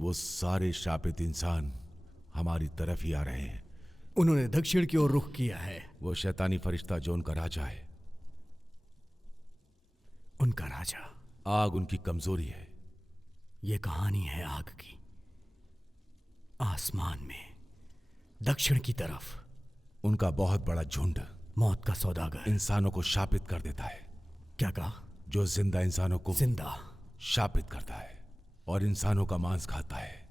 वो सारे शापित इंसान हमारी तरफ ही आ रहे हैं। उन्होंने दक्षिण की ओर रुख किया है। वो शैतानी फरिश्ता जो उनका राजा है। उनका राजा? आग उनकी कमजोरी है। ये कहानी है आग की। आसमान में दक्षिण की तरफ उनका बहुत बड़ा झुंड, मौत का सौदागर, इंसानों को शापित कर देता है। क्या कहा? जो जिंदा इंसानों को जिंदा शापित करता है और इंसानों का मांस खाता है।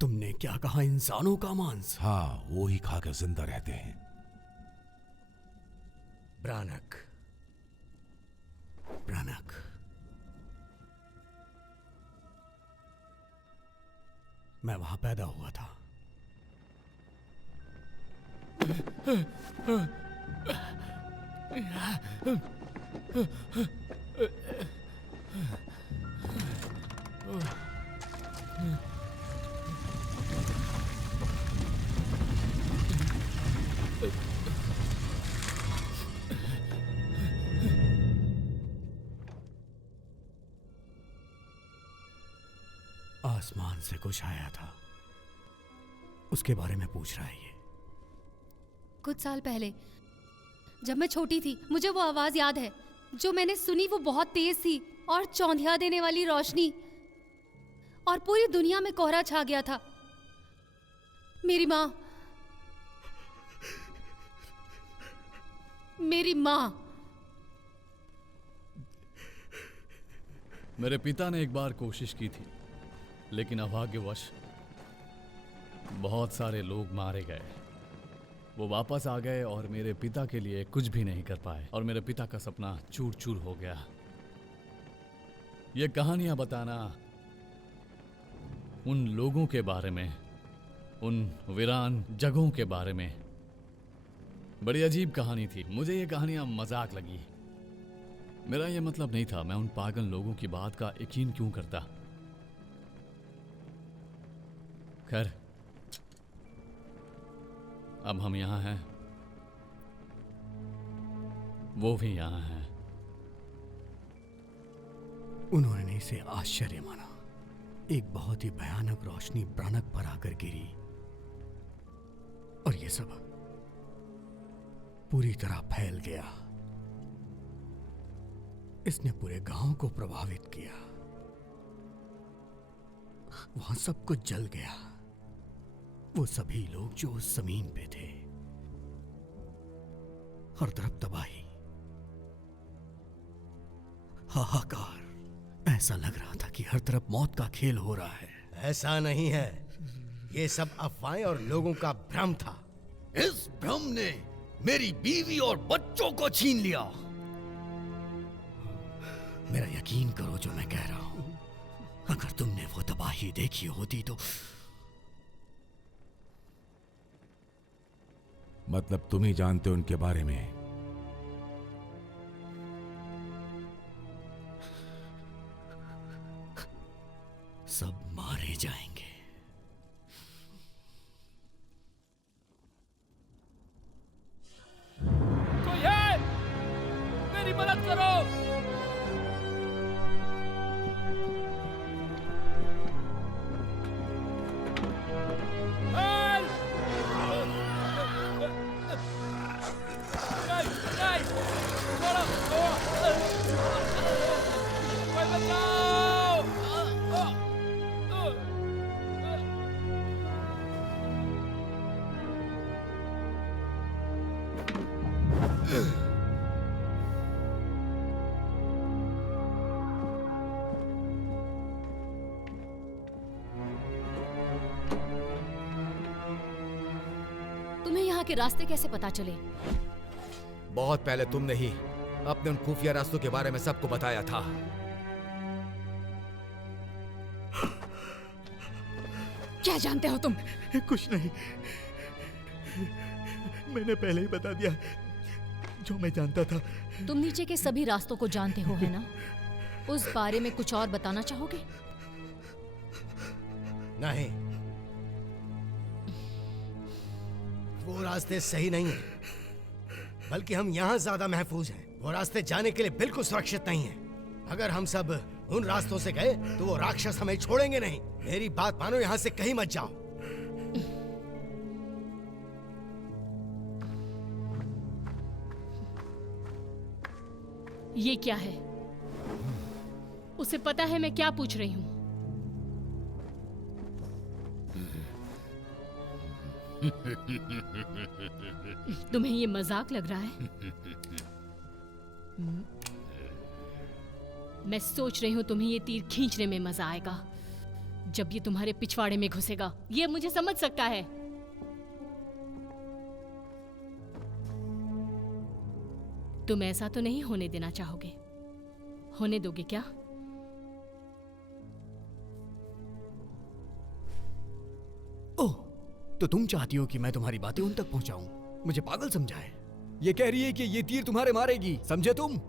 तुमने क्या कहा? इंसानों का मांस? हाँ, वो ही खाकर जिंदा रहते हैं। ब्रानक। ब्रानक। मैं वहां पैदा हुआ था। आसमान से कुछ आया था, उसके बारे में पूछ रहा है ये। कुछ साल पहले जब मैं छोटी थी, मुझे वो आवाज याद है जो मैंने सुनी। वो बहुत तेज थी और चौंधिया देने वाली रोशनी, और पूरी दुनिया में कोहरा छा गया था। मेरी माँ। मेरे पिता ने एक बार कोशिश की थी, लेकिन अभाग्यवश बहुत सारे लोग मारे गए। वो वापस आ गए और मेरे पिता के लिए कुछ भी नहीं कर पाए, और मेरे पिता का सपना चूर चूर हो गया। ये कहानियां बताना उन लोगों के बारे में, उन वीरान जगहों के बारे में, बड़ी अजीब कहानी थी। मुझे ये कहानियां मजाक लगी। मेरा ये मतलब नहीं था। मैं उन पागल लोगों की बात का यकीन क्यों करता। खैर, अब हम यहां हैं, वो भी यहां हैं। उन्होंने इसे आश्चर्य माना। एक बहुत ही भयानक रोशनी ब्रानक पर आकर गिरी, और ये सब पूरी तरह फैल गया। इसने पूरे गांव को प्रभावित किया। वहां सब कुछ जल गया। वो सभी लोग जो उस जमीन पे थे। हर तरफ तबाही, हाहाकार। ऐसा लग रहा था कि हर तरफ मौत का खेल हो रहा है। ऐसा नहीं है, ये सब अफवाहें और लोगों का भ्रम था। इस भ्रम ने मेरी बीवी और बच्चों को छीन लिया। मेरा यकीन करो जो मैं कह रहा हूं। अगर तुमने वो तबाही देखी होती तो। मतलब तुम ही जानते हो उनके बारे में। सब मारे जाएंगे। कोई है? मेरी मदद करो। तुम्हें यहाँ के रास्ते कैसे पता चले? बहुत पहले तुमने ही अपने उन खुफिया रास्तों के बारे में सबको बताया था। क्या जानते हो तुम? कुछ नहीं, मैंने पहले ही बता दिया जो मैं जानता था। तुम नीचे के सभी रास्तों को जानते हो, है ना? उस बारे में कुछ और बताना चाहोगे? नहीं, वो रास्ते सही नहीं हैं, बल्कि हम यहाँ ज्यादा महफूज हैं। वो रास्ते जाने के लिए बिल्कुल सुरक्षित नहीं हैं। अगर हम सब उन रास्तों से गए तो वो राक्षस हमें छोड़ेंगे नहीं। मेरी बात मानो, यहाँ से कहीं मत जाओ। ये क्या है? उसे पता है मैं क्या पूछ रही हूँ? तुम्हें ये मजाक लग रहा है? मैं सोच रही हूँ तुम्हें ये तीर खींचने में मजा आएगा जब ये तुम्हारे पिछवाड़े में घुसेगा। ये मुझे समझ सकता है। तुम ऐसा तो नहीं होने देना चाहोगे? होने दोगे क्या? ओह, तो तुम चाहती हो कि मैं तुम्हारी बातें उन तक पहुंचाऊं? मुझे पागल समझा है? ये कह रही है कि ये तीर तुम्हारे मारेगी, समझे तुम?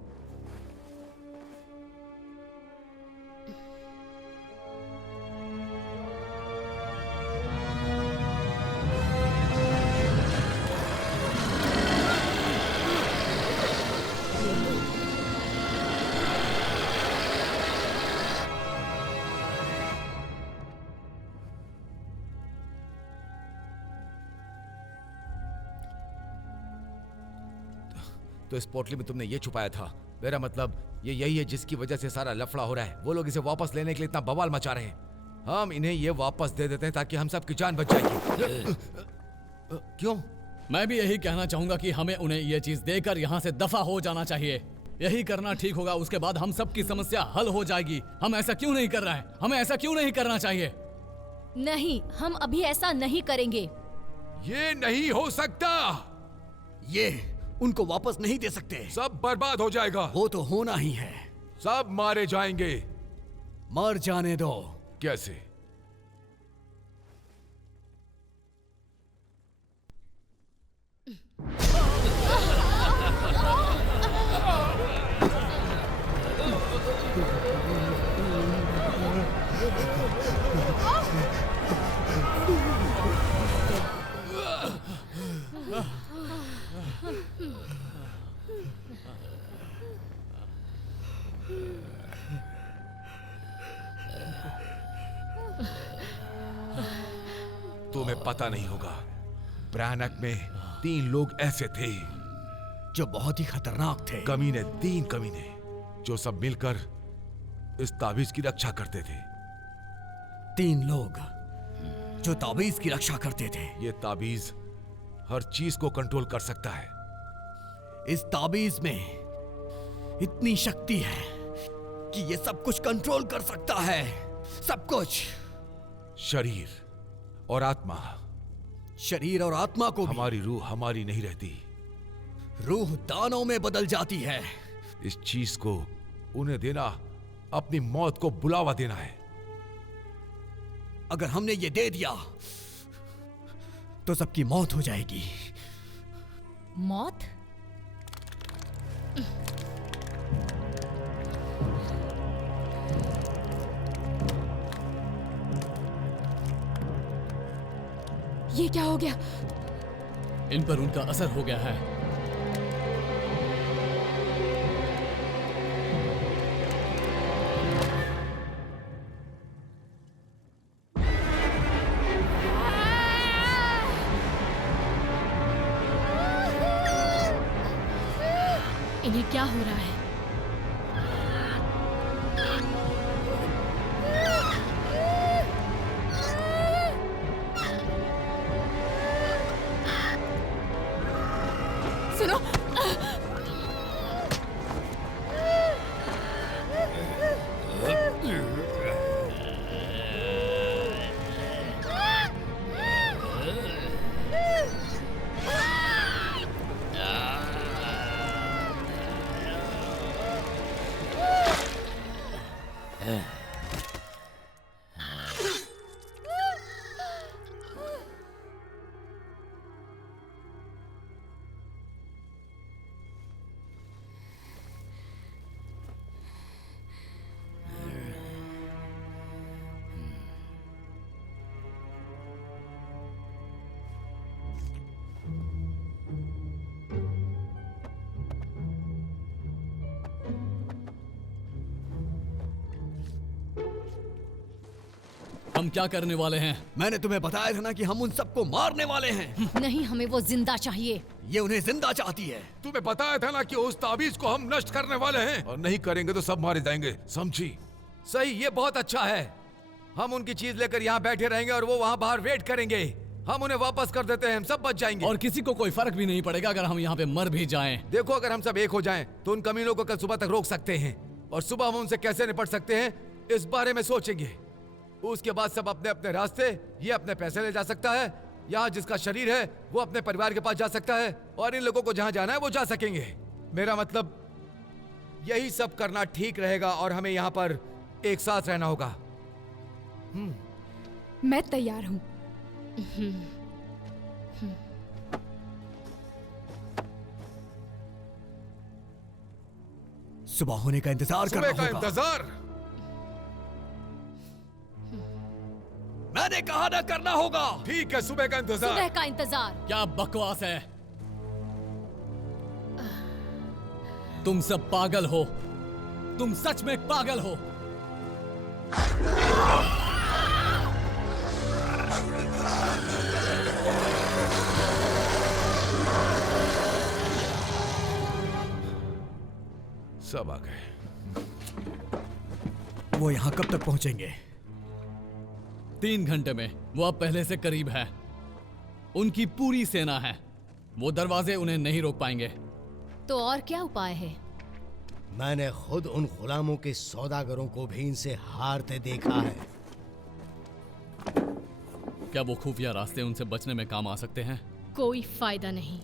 तो इस पोटली में तुमने ये छुपाया था। मेरा मतलब ये यही है जिसकी वजह से सारा लफड़ा हो रहा है। वो लोग इसे वापस लेने के लिए इतना बवाल मचा रहे हैं। हम इन्हें ये वापस दे देते हैं ताकि हम सबकी जान बच जाएगी। क्यों? मैं भी यही कहना चाहूंगा कि हमें उन्हें ये चीज देकर यहाँ से दफा हो जाना चाहिए। यही करना ठीक होगा। उसके बाद हम सबकी समस्या हल हो जाएगी। हम ऐसा क्यों नहीं कर रहे हैं? हमें ऐसा क्यों नहीं करना चाहिए? नहीं, हम अभी ऐसा नहीं करेंगे। ये नहीं हो सकता। ये उनको वापस नहीं दे सकते। सब बर्बाद हो जाएगा। वो तो होना ही है। सब मारे जाएंगे। मर जाने दो। कैसे? तुम्हें पता नहीं होगा, भयानक में 3 लोग ऐसे थे जो बहुत ही खतरनाक थे। कमीने, 3 कमीने जो सब मिलकर इस ताबीज की रक्षा करते थे। 3 लोग जो ताबीज की रक्षा करते थे। ये ताबीज हर चीज को कंट्रोल कर सकता है। इस ताबीज में इतनी शक्ति है कि ये सब कुछ कंट्रोल कर सकता है। सब कुछ। शरीर और आत्मा। शरीर और आत्मा को भी। हमारी रूह हमारी नहीं रहती। रूह दानों में बदल जाती है। इस चीज को उन्हें देना अपनी मौत को बुलावा देना है। अगर हमने ये दे दिया तो सबकी मौत हो जाएगी। मौत? ये क्या हो गया? इन पर उनका असर हो गया है। इन्हें क्या हो रहा है? सुनो, हम क्या करने वाले हैं? मैंने तुम्हें बताया था ना कि हम उन सबको मारने वाले हैं। नहीं, हमें वो जिंदा चाहिए। ये उन्हें जिंदा चाहती है। तुम्हें बताया था ना कि उस ताबीज को हम नष्ट करने वाले हैं, और नहीं करेंगे तो सब मारे जाएंगे, समझी? सही, ये बहुत अच्छा है। हम उनकी चीज लेकर यहाँ बैठे रहेंगे और वो वहाँ बाहर वेट करेंगे। हम उन्हें वापस कर देते हैं, हम सब बच जाएंगे। और किसी को कोई फर्क भी नहीं पड़ेगा अगर हम यहाँ पे मर भी जाएं। देखो, अगर हम सब एक हो जाएं, तो उन कमीनों को कल सुबह तक रोक सकते हैं, और सुबह हम उनसे कैसे निपट सकते हैं इस बारे में सोचेंगे। उसके बाद सब अपने अपने रास्ते, ये अपने पैसे ले जा सकता है, यहाँ जिसका शरीर है वो अपने परिवार के पास जा सकता है, और इन लोगों को जहाँ जाना है वो जा सकेंगे। मेरा मतलब यही सब करना ठीक रहेगा, और हमें यहाँ पर एक साथ रहना होगा। मैं तैयार हूँ। सुबह होने का इंतजार करना सुबह का होगा। इंतजार? मैंने कहा ना करना होगा। ठीक है, सुबह का इंतजार। सुबह का इंतजार? क्या बकवास है। तुम सब पागल हो, तुम सच में पागल हो। सब आ गए। वो यहाँ कब तक पहुंचेंगे? 3 घंटे में। वो अब पहले से करीब है। उनकी पूरी सेना है। वो दरवाजे उन्हें नहीं रोक पाएंगे। तो और क्या उपाय है? मैंने खुद उन गुलामों के सौदागरों को भी इनसे हारते देखा है। क्या वो खुफिया रास्ते उनसे बचने में काम आ सकते हैं? कोई फायदा नहीं।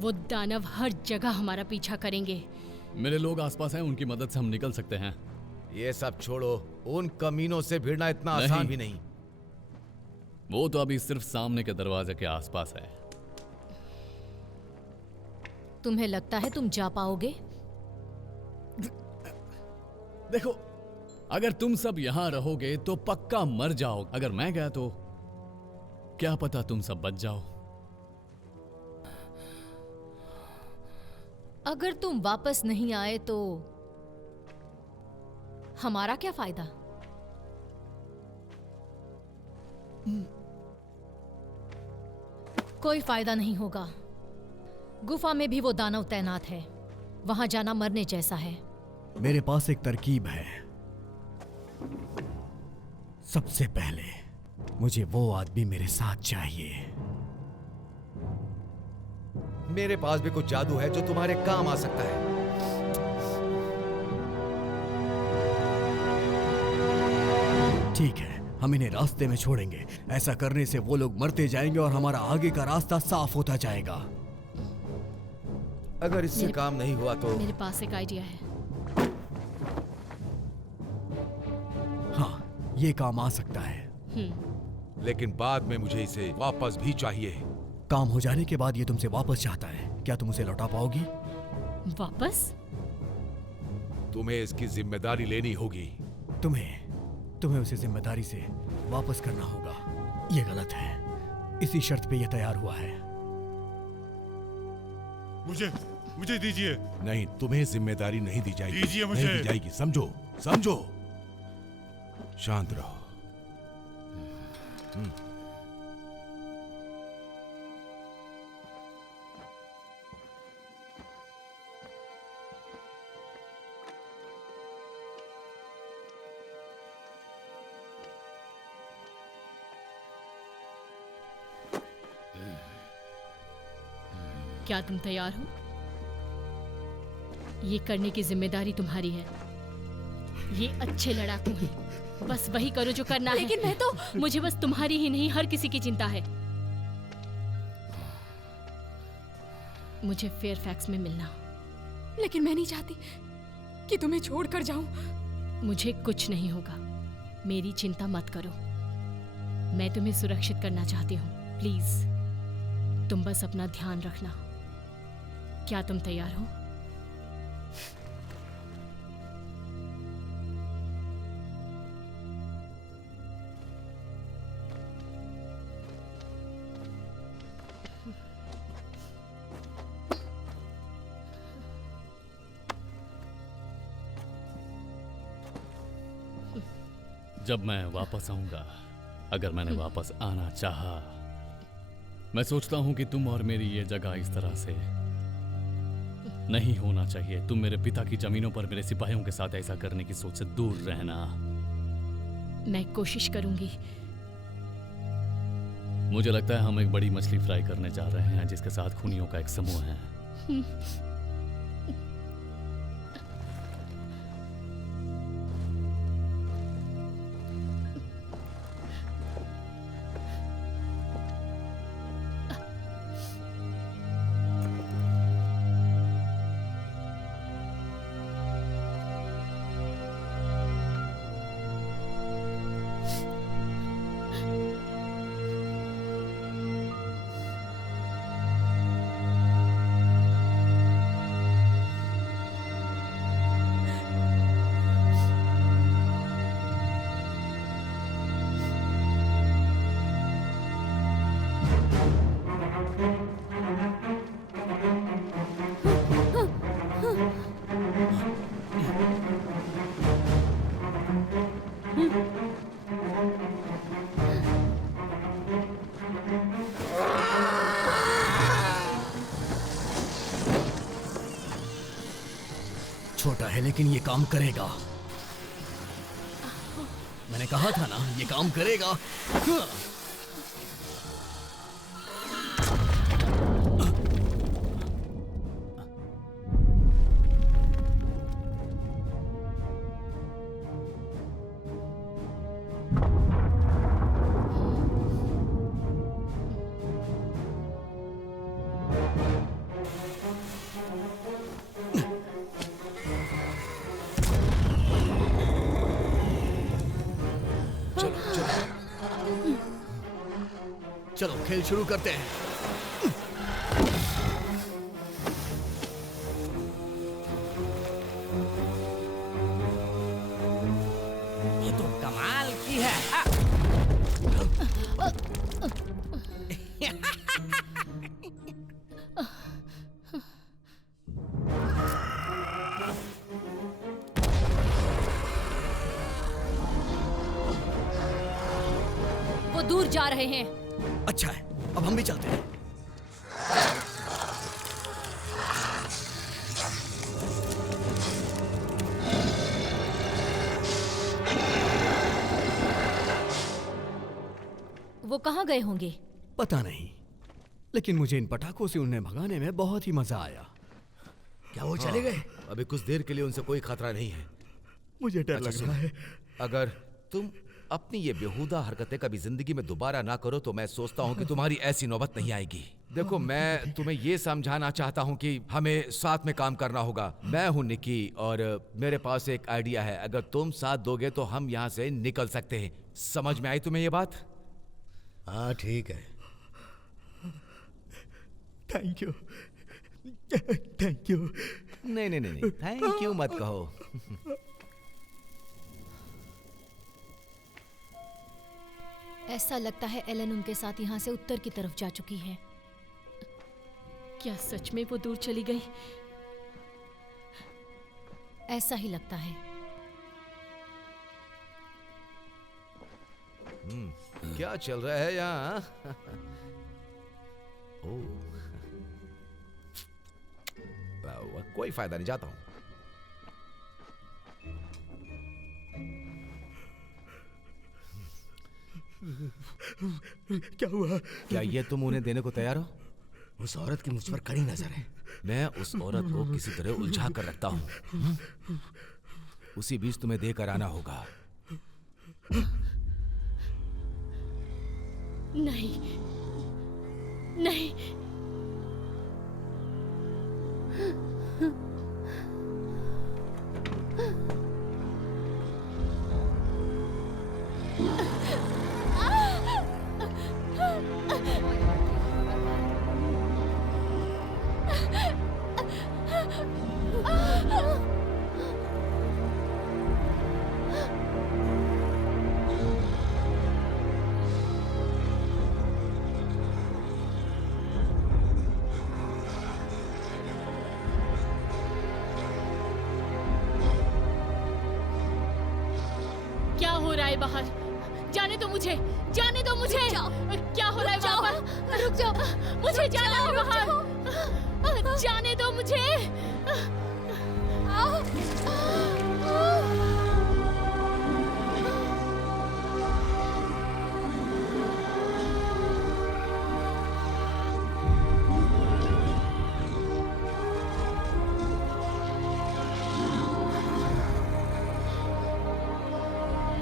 वो दानव हर जगह हमारा पीछा करेंगे। मेरे लोग आसपास हैं, उनकी मदद से हम निकल सकते हैं। ये सब छोड़ो, उन कमीनों से भिड़ना इतना आसान भी नहीं। वो तो अभी सिर्फ सामने के दरवाजे के आसपास है। तुम्हें लगता है तुम जा पाओगे? देखो, अगर तुम सब यहाँ रहोगे तो पक्का मर जाओ। अगर मैं गया तो क्या पता तुम सब बच जाओ। अगर तुम वापस नहीं आए तो हमारा क्या फायदा? कोई फायदा नहीं होगा। गुफा में भी वो दानव तैनात है। वहां जाना मरने जैसा है। मेरे पास एक तरकीब है। सबसे पहले मुझे वो आदमी मेरे साथ चाहिए। मेरे पास भी कुछ जादू है जो तुम्हारे काम आ सकता है। ठीक है, हम इन्हें रास्ते में छोड़ेंगे। ऐसा करने से वो लोग मरते जाएंगे और हमारा आगे का रास्ता साफ होता जाएगा। अगर इससे काम नहीं हुआ तो मेरे पास एक आइडिया है। हाँ, ये काम आ सकता है। लेकिन बाद में मुझे इसे वापस भी चाहिए। काम हो जाने के बाद ये तुमसे वापस चाहता है। क्या तुम उसे लौटा पाओगी? वापस? तुम्हें इसकी जिम्मेदारी लेनी होगी। तुम्हें उसे जिम्मेदारी से वापस करना होगा। ये गलत है। इसी शर्त पे ये तैयार हुआ है। मुझे दीजिए। नहीं, तुम्हें जिम्मेदारी नहीं दी जाएगी। दीजिए मुझे। नहीं दी जाएगी, समझो समझो। शांत रहो। क्या तुम तैयार हो? ये करने की जिम्मेदारी तुम्हारी है। ये अच्छे लड़ाकू हैं। बस वही करो जो करना है। लेकिन मैं तो मुझे बस तुम्हारी ही नहीं, हर किसी की चिंता है। मुझे फेयरफैक्स में मिलना। लेकिन मैं नहीं चाहती कि तुम्हें छोड़कर जाऊं। मुझे कुछ नहीं होगा। मेरी चिंता मत करो। मैं तुम्हें सुरक्षित करना चाहती हूँ। प्लीज तुम बस अपना ध्यान रखना। क्या तुम तैयार हो? जब मैं वापस आऊंगा, अगर मैंने वापस आना चाहा, मैं सोचता हूं कि तुम और मेरी ये जगह इस तरह से नहीं होना चाहिए। तुम मेरे पिता की जमीनों पर मेरे सिपाहियों के साथ ऐसा करने की सोच से दूर रहना। मैं कोशिश करूंगी। मुझे लगता है हम एक बड़ी मछली फ्राई करने जा रहे हैं जिसके साथ खूनियों का एक समूह है। छोटा है लेकिन ये काम करेगा। मैंने कहा था ना, ये काम करेगा। चलो खेल शुरू करते हैं। ये तो कमाल की है। वो दूर जा रहे हैं। अच्छा है, अब हम भी चलते हैं। वो कहाँ गए होंगे? पता नहीं, लेकिन मुझे इन पटाखों से उन्हें भगाने में बहुत ही मजा आया। क्या वो चले गए? अभी कुछ देर के लिए उनसे कोई खतरा नहीं है। मुझे डर लग रहा है। अगर तुम अपनी ये बेहुदा हरकतें कभी जिंदगी में दोबारा ना करो तो मैं सोचता हूँ कि तुम्हारी ऐसी नौबत नहीं आएगी। देखो, मैं तुम्हें ये समझाना चाहता हूँ कि हमें साथ में काम करना होगा। मैं हूँ निकी और मेरे पास एक आइडिया है। अगर तुम साथ दोगे तो हम यहाँ से निकल सकते हैं। समझ में आई तुम्हें ये बात? हाँ ठीक है। Thank you, thank you. नहीं नहीं नहीं, थैंक यू मत कहो। ऐसा लगता है एलन उनके साथ यहाँ से उत्तर की तरफ जा चुकी है। क्या सच में वो दूर चली गई? ऐसा ही लगता है। क्या चल रहा है यहाँ? कोई फायदा नहीं, जाता हूँ। क्या हुआ? क्या ये तुम उन्हें देने को तैयार हो? उस औरत की मुझ पर कड़ी नजर है। मैं उस औरत को किसी तरह उलझा कर रखता हूँ। उसी बीच तुम्हें देकर आना होगा। नहीं नहीं, बाहर। जाने दो मुझे, जाने दो मुझे। क्या हो रहा है वहाँ पर? रुक जाओ, मुझे जाना है बाहर। जाने दो मुझे।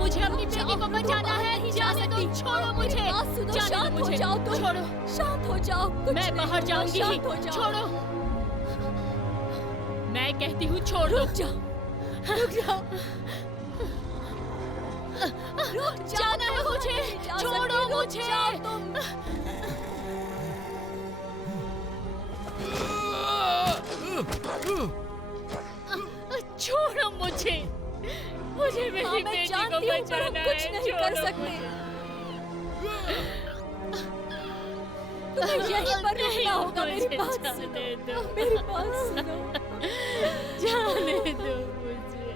मुझे अपनी बेटी को बचाना है। जाने दो, छोड़ो मुझे। जाने दो मुझे, छोड़ो। शांत हो जाओ। मैं बाहर जाऊंगी। छोड़ो। मैं कहती हूँ छोड़ो। रुक जाओ, रुक जाओ। जाना है मुझे। छोड़ो मुझे। छोड़ो मुझे। मुझे मेरी बेटी को बचाना है। कुछ नहीं कर सकते। तुम्हें यहीं पर रहना होगा। मेरी बात सुनो, मेरी बात सुनो। जाने दो मुझे।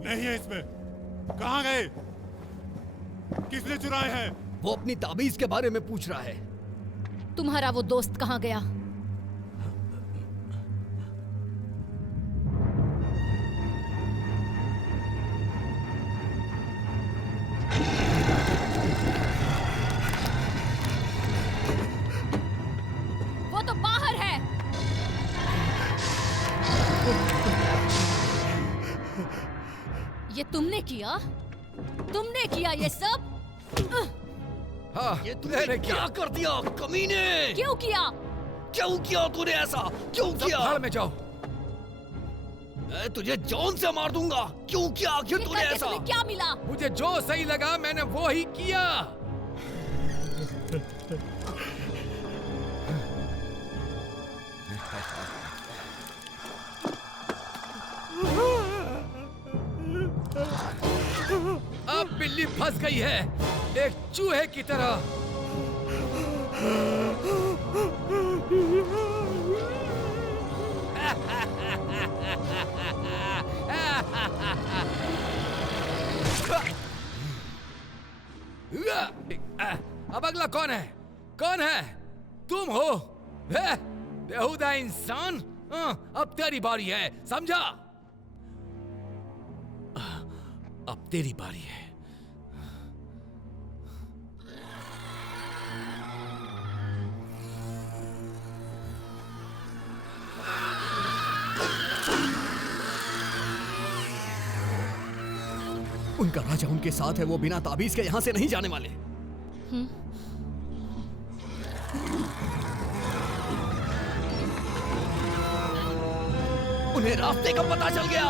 नहीं है इसमें। कहाँ गए? किसने चुराए हैं? वो अपनी ताबीज के बारे में पूछ रहा है। तुम्हारा वो दोस्त कहाँ गया? वो तो बाहर है। ये तुमने किया? तुमने किया ये सब? हाँ, ये तूने क्या कर दिया कमीने? क्यों किया? क्यों किया तूने ऐसा? क्यों किया? भाड़ में जाओ। मैं तुझे जॉन से मार दूंगा। क्यों किया आखिर तूने ऐसा? तुम्हें क्या मिला? मुझे जो सही लगा मैंने वो ही किया। अब बिल्ली फंस गई है एक चूहे की तरह। अब अगला कौन है? कौन है? तुम हो बेहुदा इंसान। अब तेरी बारी है, समझा? अब तेरी बारी है। उनका राजा उनके साथ है, वो बिना ताबीज के यहां से नहीं जाने वाले। उन्हें रास्ते का पता चल गया।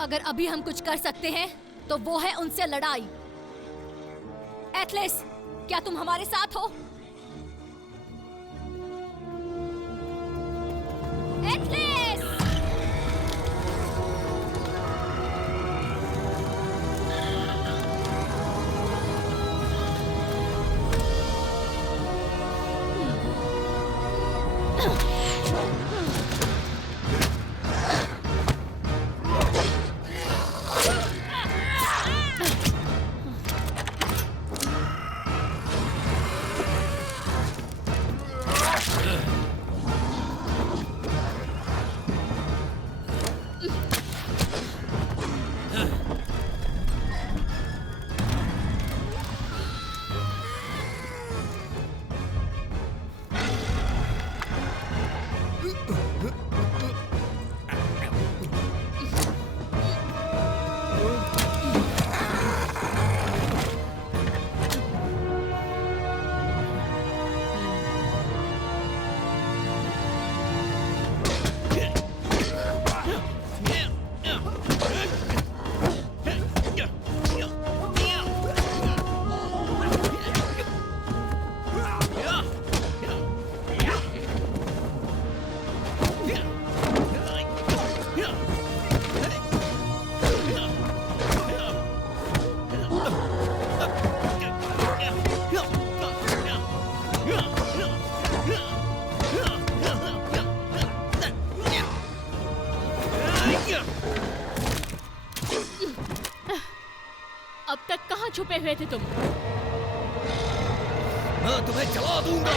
अगर अभी हम कुछ कर सकते हैं तो वो है उनसे लड़ाई। एथलेस, क्या तुम हमारे साथ हो? एथलेस! अब तक कहाँ छुपे हुए थे तुम? मैं तुम्हें जला दूंगा।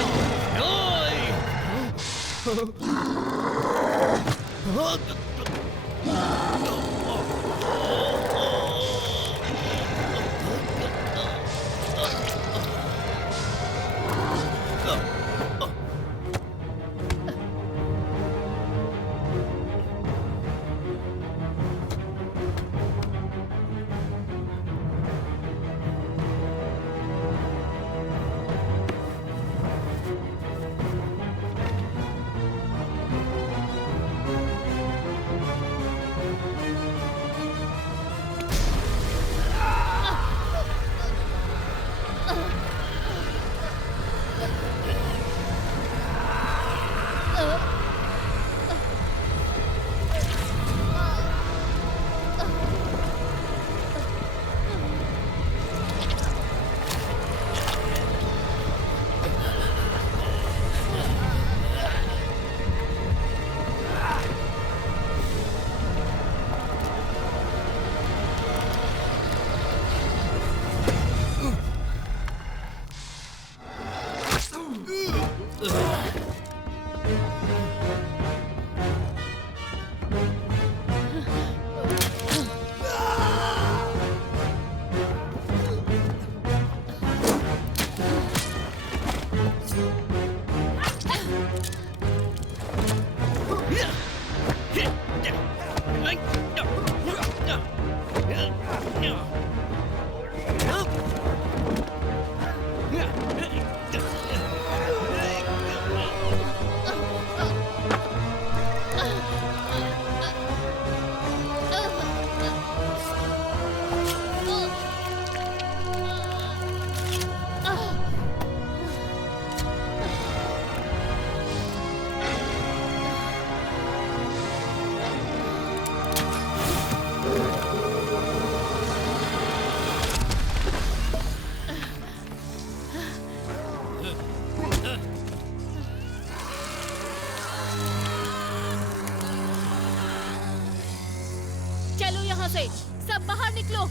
चलो यहाँ से, सब बाहर निकलो।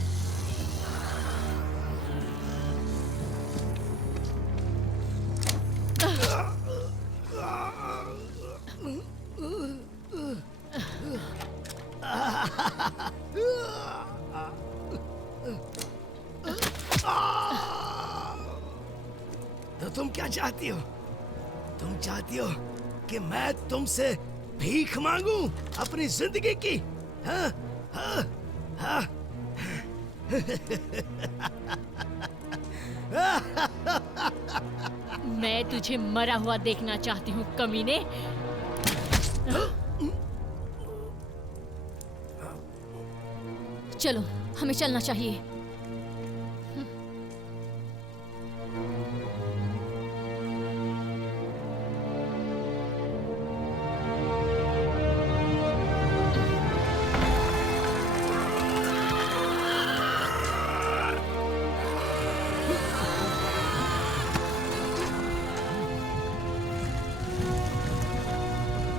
तो तुम क्या चाहती हो? तुम चाहती हो कि मैं तुमसे भीख मांगू अपनी जिंदगी की? हाँ? हाँ? हाँ? मैं तुझे मरा हुआ देखना चाहती हूँ कमीने। चलो, हमें चलना चाहिए।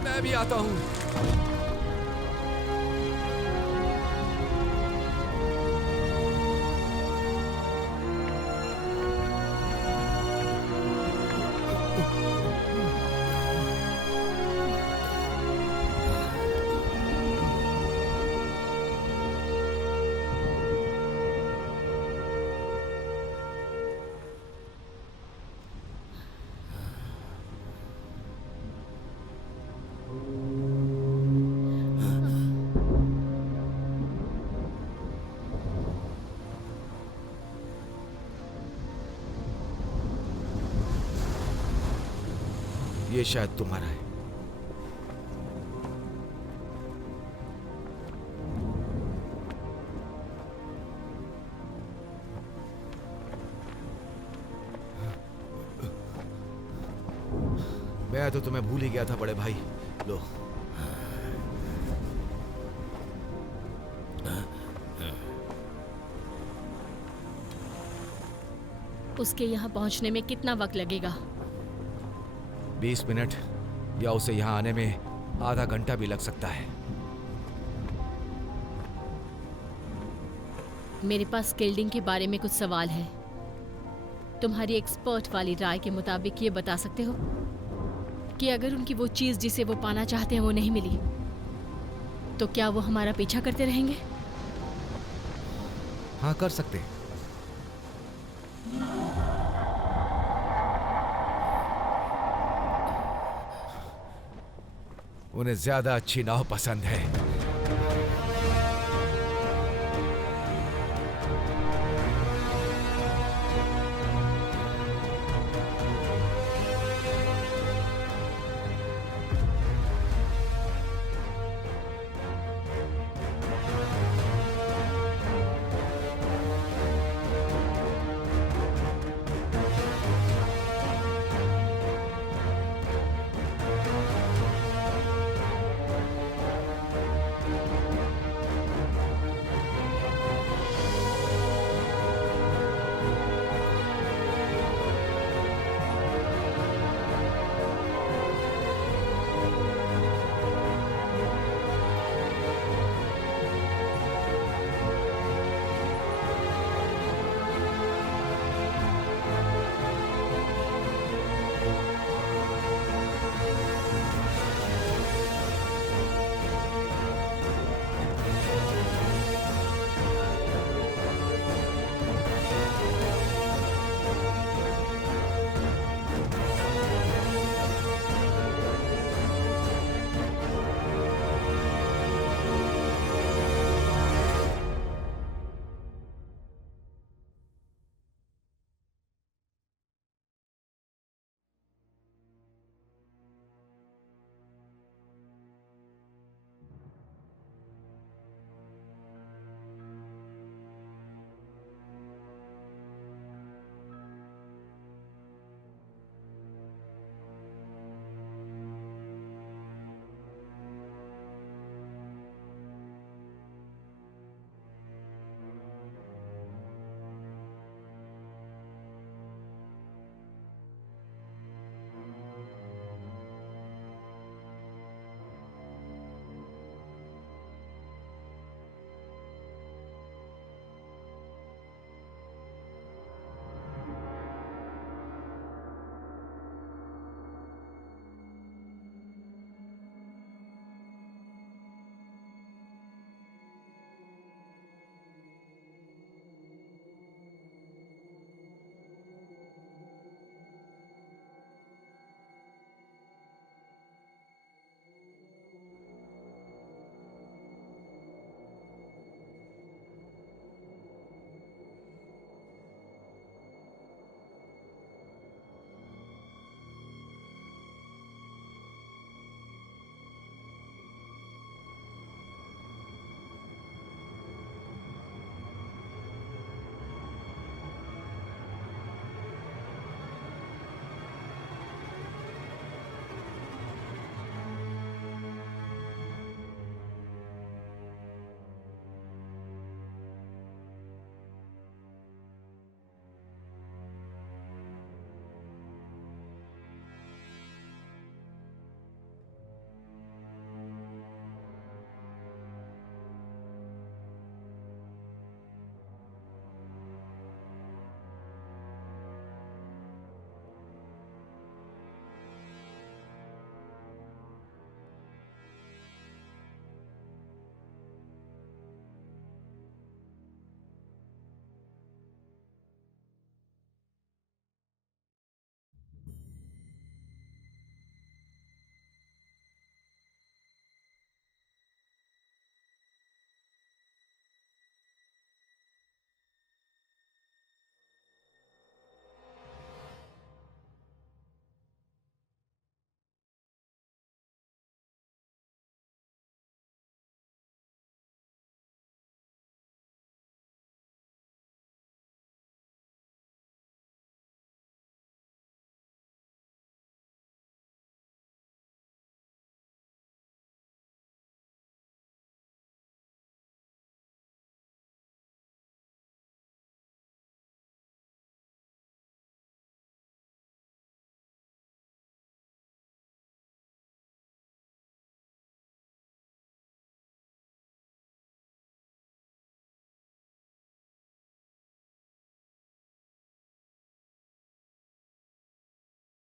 मैं भी आता हूँ। ये शायद तुम्हारा है। मैं तो तुम्हें भूल ही गया था बड़े भाई। लो। उसके यहाँ पहुँचने में कितना वक्त लगेगा? 20 मिनट या उसे यहाँ आने में आधा घंटा भी लग सकता है। मेरे पास स्किल्डिंग के बारे में कुछ सवाल है। तुम्हारी एक्सपर्ट वाली राय के मुताबिक ये बता सकते हो कि अगर उनकी वो चीज जिसे वो पाना चाहते हैं वो नहीं मिली तो क्या वो हमारा पीछा करते रहेंगे? हाँ, कर सकते हैं। उन्हें ज्यादा अच्छी नाव पसंद है।